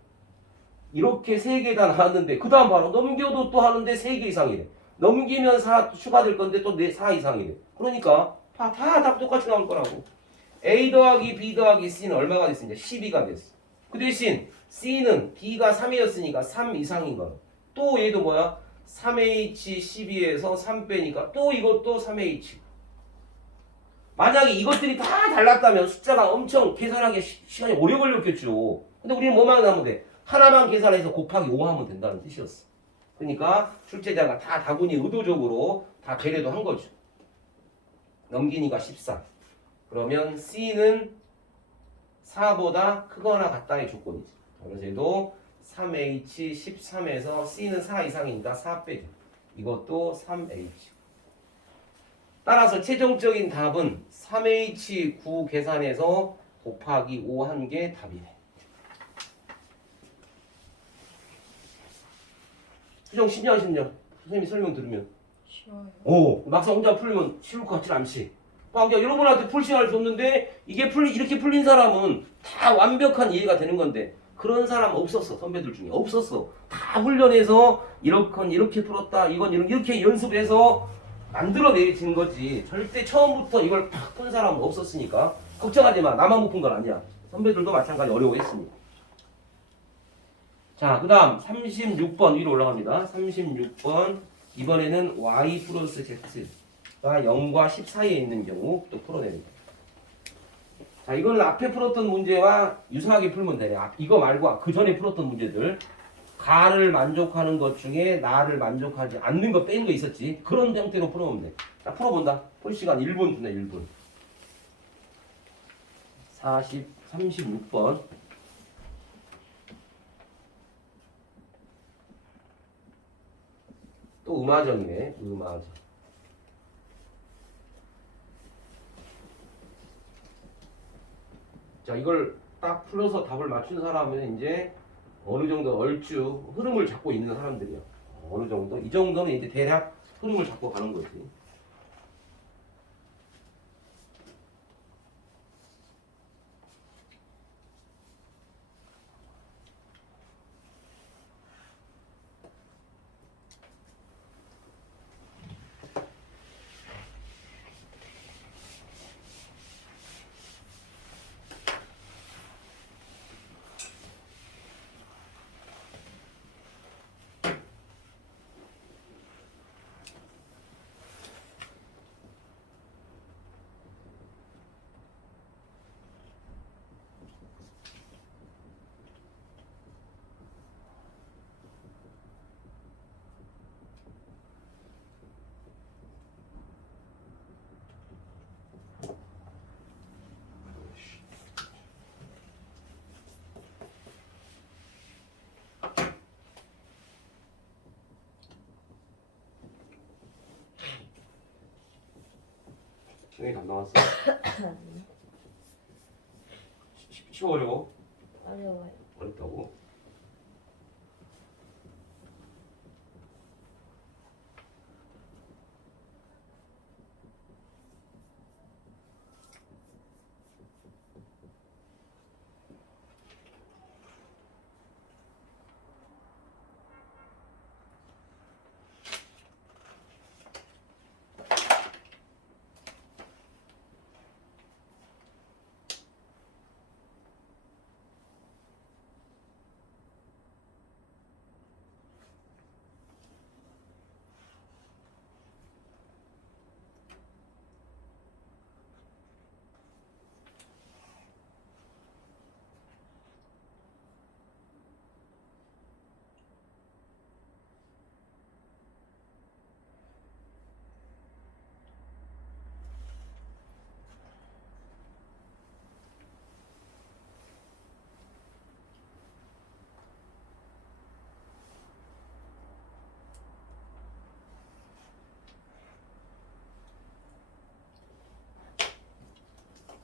이렇게 3개 다 나왔는데 그 다음 바로 넘겨도 또 하는데 3개 이상이래. 넘기면 4 추가될 건데 또 4 이상이래. 그러니까 다 똑같이 나올 거라고. A 더하기 B 더하기 C는 얼마가 됐으니까 12가 됐어. 그 대신 C는 D가 3이었으니까 3 이상인 거야. 또 얘도 뭐야? 3H12에서 3 빼니까 또 이것도 3H. 만약에 이것들이 다 달랐다면 숫자가 엄청 계산하기 시간이 오래 걸렸겠죠. 근데 우리는 뭐만 하면 돼? 하나만 계산해서 곱하기 5 하면 된다는 뜻이었어. 그러니까 출제자가 다 다분히 의도적으로 다 배려도 한 거죠. 넘기니까 14. 그러면 C는 4보다 크거나 같다의 조건이지. 그래서 얘도 3H13에서 C는 4 이상이니까 4 빼죠. 이것도 3H. 따라서 최종적인 답은 3H9 계산해서 곱하기 5 한 게 답이네. 수정 쉽냐? 선생님이 설명 들으면. 쉬워요. 막상 혼자 풀면 쉬울 것 같진 않지. 그냥 여러분한테 풀 시간을 줬는데 이게 이렇게 풀린 사람은 다 완벽한 이해가 되는 건데 그런 사람 없었어. 선배들 중에 없었어. 다 훈련해서 이렇게 풀었다. 이건 이렇게 연습해서 만들어내진 거지. 절대 처음부터 이걸 팍 푼 사람은 없었으니까 걱정하지 마. 나만 못 푼 건 아니야. 선배들도 마찬가지 어려워했으니까. 자, 그 다음 36번 위로 올라갑니다. 36번 이번에는 y 플러스 z가 0과 10 사이에 있는 경우 또 풀어냅니다. 자, 이거는 앞에 풀었던 문제와 유사하게 풀면 돼. 이거 말고 그 전에 풀었던 문제들. 가를 만족하는 것 중에 나를 만족하지 않는 거 뺀 거 있었지. 그런 형태로 풀어보면 돼. 자, 풀어본다. 풀 시간 1분 주네, 1분. 36번. 또 음화정이네. 음화정. 자, 이걸 딱 풀어서 답을 맞춘 사람은 이제 어느 정도 얼추 흐름을 잡고 있는 사람들이야. 어느 정도? 이 정도는 이제 대략 흐름을 잡고 가는 거지. 여기 답 나왔어? 쉬워 어려워? 어려워요. 어렵다고?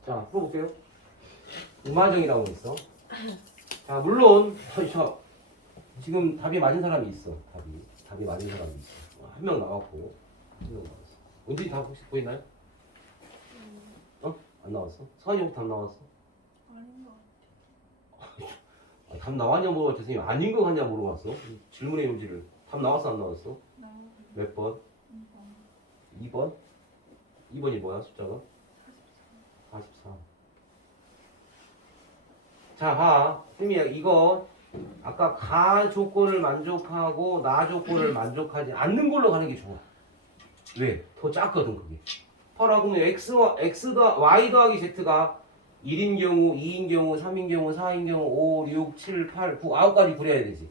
자, 풀어볼게요. 음화정이라고 했어. 자, 물론 지금 답이 맞은 사람이 있어. 답이 맞은 사람이 있어. 한 명 나왔고 한 명 나왔어. 은진이 답 혹시 보이나요? 어? 안 나왔어? 서한이 혹 답 나왔어? 아닌 것 같아. 답 나왔냐 물어봤지. 선생님 아닌 거 같냐 물어봤어. 질문의 요지를. 답 나왔어 안 나왔어? 나 몇 번? 2번. 2번? 2번이 뭐야 숫자가? 44. 자, 봐. 쌤이야, 이거 아까 가 조건을 만족하고 나 조건을 만족하지 않는 걸로 가는 게 좋아. 왜? 더 작거든, 그게. 봐라, 그러면 y 더하기 z가 1인 경우, 2인 경우, 3인 경우, 4인 경우, 5, 6, 7, 8, 9, 9까지 그려야 되지.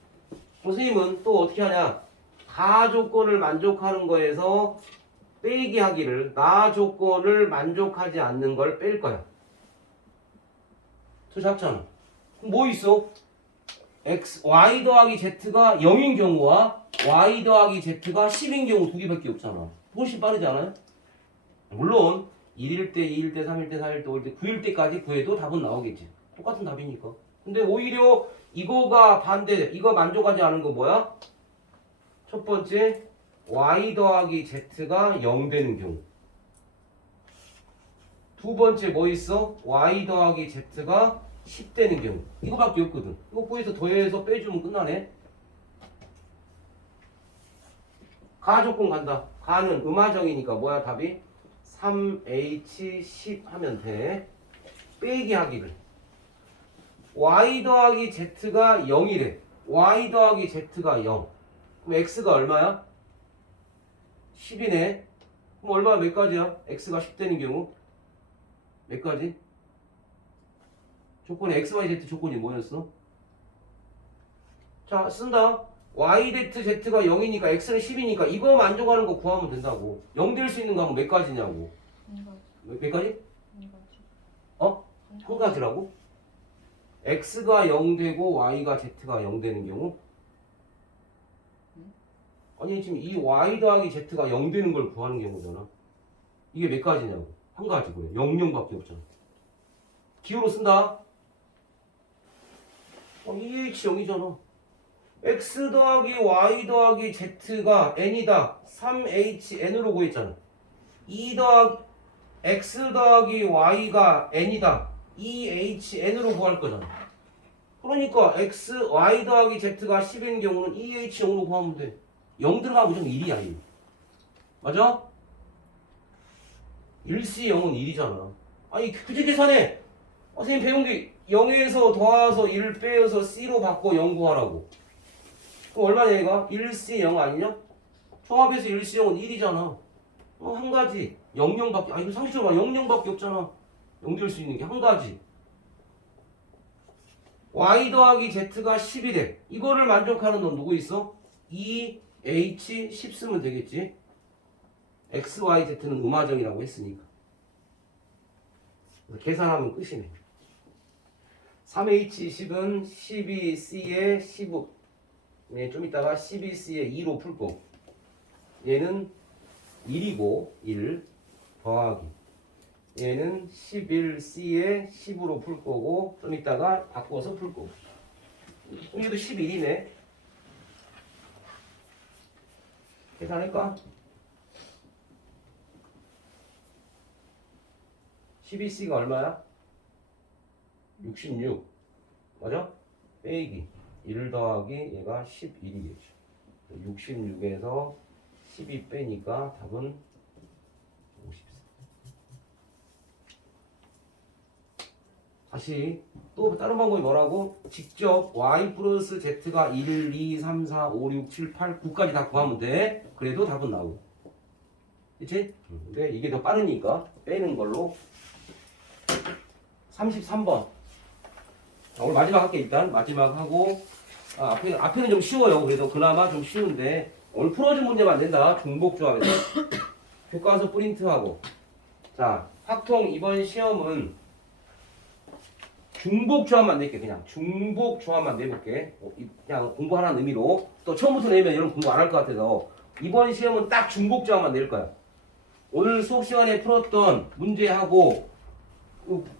선생님은 또 어떻게 하냐? 가 조건을 만족하는 거에서 빼기 하기를 나 조건을 만족하지 않는 걸 뺄 거야. 더 작잖아. 그럼 뭐 있어? y 더하기 z가 0인 경우와 y 더하기 z가 10인 경우 두 개밖에 없잖아. 훨씬 빠르지 않아요? 물론 1일 때, 2일 때, 3일 때, 4일 때, 5일 때, 9일 때까지 구해도 답은 나오겠지. 똑같은 답이니까. 근데 오히려 이거가 반대, 이거 만족하지 않은 거 뭐야? 첫 번째, y 더하기 z가 0 되는 경우. 두 번째 뭐 있어? y 더하기 z가 10 되는 경우. 이거밖에 없거든. 이거 구해서 더해서 빼주면 끝나네. 가 조건 간다. 가는 음화정이니까 뭐야 답이? 3h10 하면 돼. 빼기 하기를. y 더하기 z가 0이래. y 더하기 z가 0. 그럼 x가 얼마야? 10이네. 그럼 얼마 몇 가지야? x가 10 되는 경우 몇 가지? 조건이 x, y, z 조건이 뭐였어? 자 쓴다. y, z가 0이니까 x는 10이니까 이거 만족하는 거 구하면 된다고. 0 될 수 있는 거 하면 몇 가지냐고. 한 가지. 몇 가지? 한 가지. 어? 한 가지라고? x가 0 되고 y가 z가 0 되는 경우? 아니 지금 이 y 더하기 z가 0 되는 걸 구하는 경우잖아. 이게 몇 가지냐고. 한 가지고요. 0, 0밖에 없잖아. 기호로 쓴다. EH 0이잖아. x 더하기 y 더하기 z가 n이다. 3HN으로 구했잖아. x 더하기 y가 n이다. 2HN으로 구할 거잖아. 그러니까 x, y 더하기 z가 10인 경우는 2H0으로 구하면 돼. 0 들어가면 무조건 1이야. 1. 맞아? 1C 0은 1이잖아. 아니 굳이 계산해. 선생님 배운 게 0에서 더해서 1 빼서 C로 바꿔 0 구하라고. 그럼 얼마냐 얘가? 1C 0 아니냐? 종합해서 1C 0은 1이잖아. 한 가지. 0, 0밖에. 아 이거 상식적으로 봐. 0, 0밖에 없잖아. 0 될 수 있는 게 한 가지. y 더하기 z가 10이래. 이거를 만족하는 넌 누구 있어? 2h 10 쓰면 되겠지. x, y, z는 음화정이라고 했으니까. 그래서 계산하면 끝이네. 3h 10은 12c에 15. 네, 좀 이따가 12c에 2로 풀 거고. 얘는 1이고 1 더하기. 얘는 11c에 10으로 풀 거고 좀 이따가 바꿔서 풀 거고. 얘도 11이네. 계산할까? 12c가 얼마야? 66. 맞아? 빼기 1 더하기 얘가 11이겠죠. 66에서 12 빼니까 답은 54. 다시 또 다른 방법이 뭐라고? 직접 y 플러스 z가 1, 2, 3, 4, 5, 6, 7, 8, 9까지 다 구하면 돼. 그래도 답은 나오고. 그치? 근데 이게 더 빠르니까 빼는 걸로. 33번. 오늘 마지막 할게. 일단 마지막 하고 앞에는 좀 쉬워요. 그래도 그나마 좀 쉬운데 오늘 풀어준 문제만 안 된다. 중복조합에서 교과서 프린트하고. 자, 확통 이번 시험은 중복조합만 낼게. 그냥 중복조합만 내볼게. 그냥 공부하라는 의미로. 또 처음부터 내면 여러분 공부 안 할 것 같아서 이번 시험은 딱 중복조합만 낼 거야. 오늘 수업 시간에 풀었던 문제하고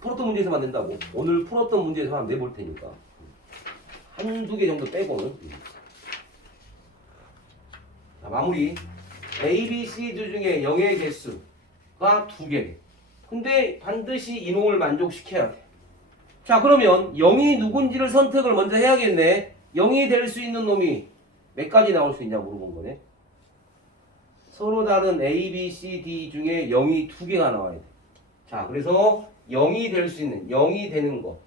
풀었던 문제에서만 낸다고. 오늘 풀었던 문제에서만 내볼 테니까 한두 개 정도 빼고는. 자, 마무리. A, B, C 중에 0의 개수가 2개. 근데 반드시 이놈을 만족시켜야 돼. 자, 그러면 0이 누군지를 선택을 먼저 해야겠네. 0이 될 수 있는 놈이 몇 가지 나올 수 있냐고 물어본 거네. 서로 다른 A, B, C, D 중에 0이 2개가 나와야 돼. 자, 그래서 0이 될 수 있는, 0이 되는 거.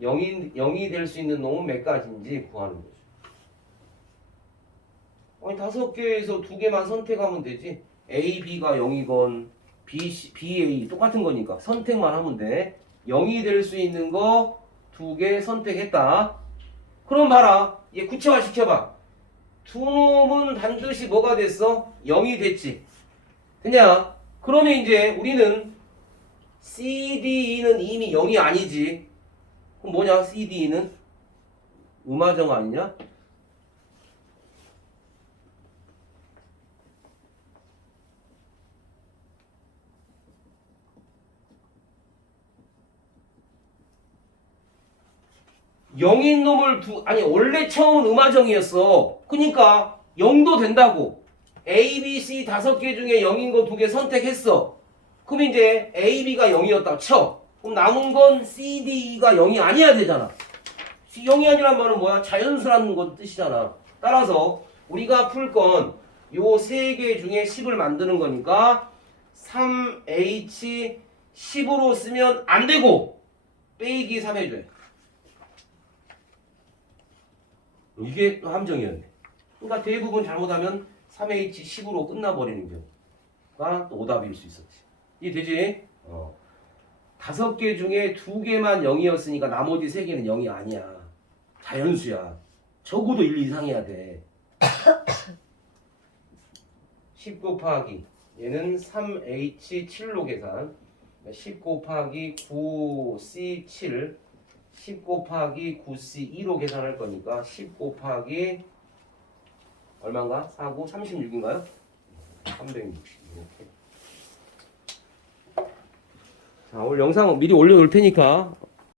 0이 될 수 있는 놈은 몇 가지인지 구하는 거죠. 아니, 5개에서 2개만 선택하면 되지. A, B가 0이건 B, A 똑같은 거니까 선택만 하면 돼. 0이 될 수 있는 거 2개 선택했다. 그럼 봐라. 얘 구체화 시켜봐. 두 놈은 반드시 뭐가 됐어? 0이 됐지. 됐냐? 그러면 이제 우리는 CDE는 이미 0이 아니지. 그럼 뭐냐? CDE는 음화정 아니냐? 영인 놈을 아니 원래 처음은 음화정이었어. 그러니까 0도 된다고. A, B, C 5개 중에 0인 거 2개 선택했어. 그럼 이제 A, B가 0이었다고 쳐. 그럼 남은 건 C, D, E가 0이 아니어야 되잖아. 0이 아니란 말은 뭐야? 자연수라는 건 뜻이잖아. 따라서 우리가 풀 건 요 세 개 중에 10을 만드는 거니까 3H 10으로 쓰면 안 되고 빼기 3 해줘요. 이게 또 함정이었네. 그러니까 대부분 잘못하면 3H 10으로 끝나버리는 경우가 또 오답일 수 있었지. 이해되지? 5개 중에 2개만 0이었으니까 나머지 3개는 0이 아니야. 자연수야. 적어도 1 이상해야 돼. 10 곱하기 얘는 3H7로 계산. 10 곱하기 9C7 10 곱하기 9C2로 계산할 거니까 10 곱하기 얼마인가? 4, 9, 36인가요? 360 이렇게. 자, 오늘 영상 미리 올려놓을 테니까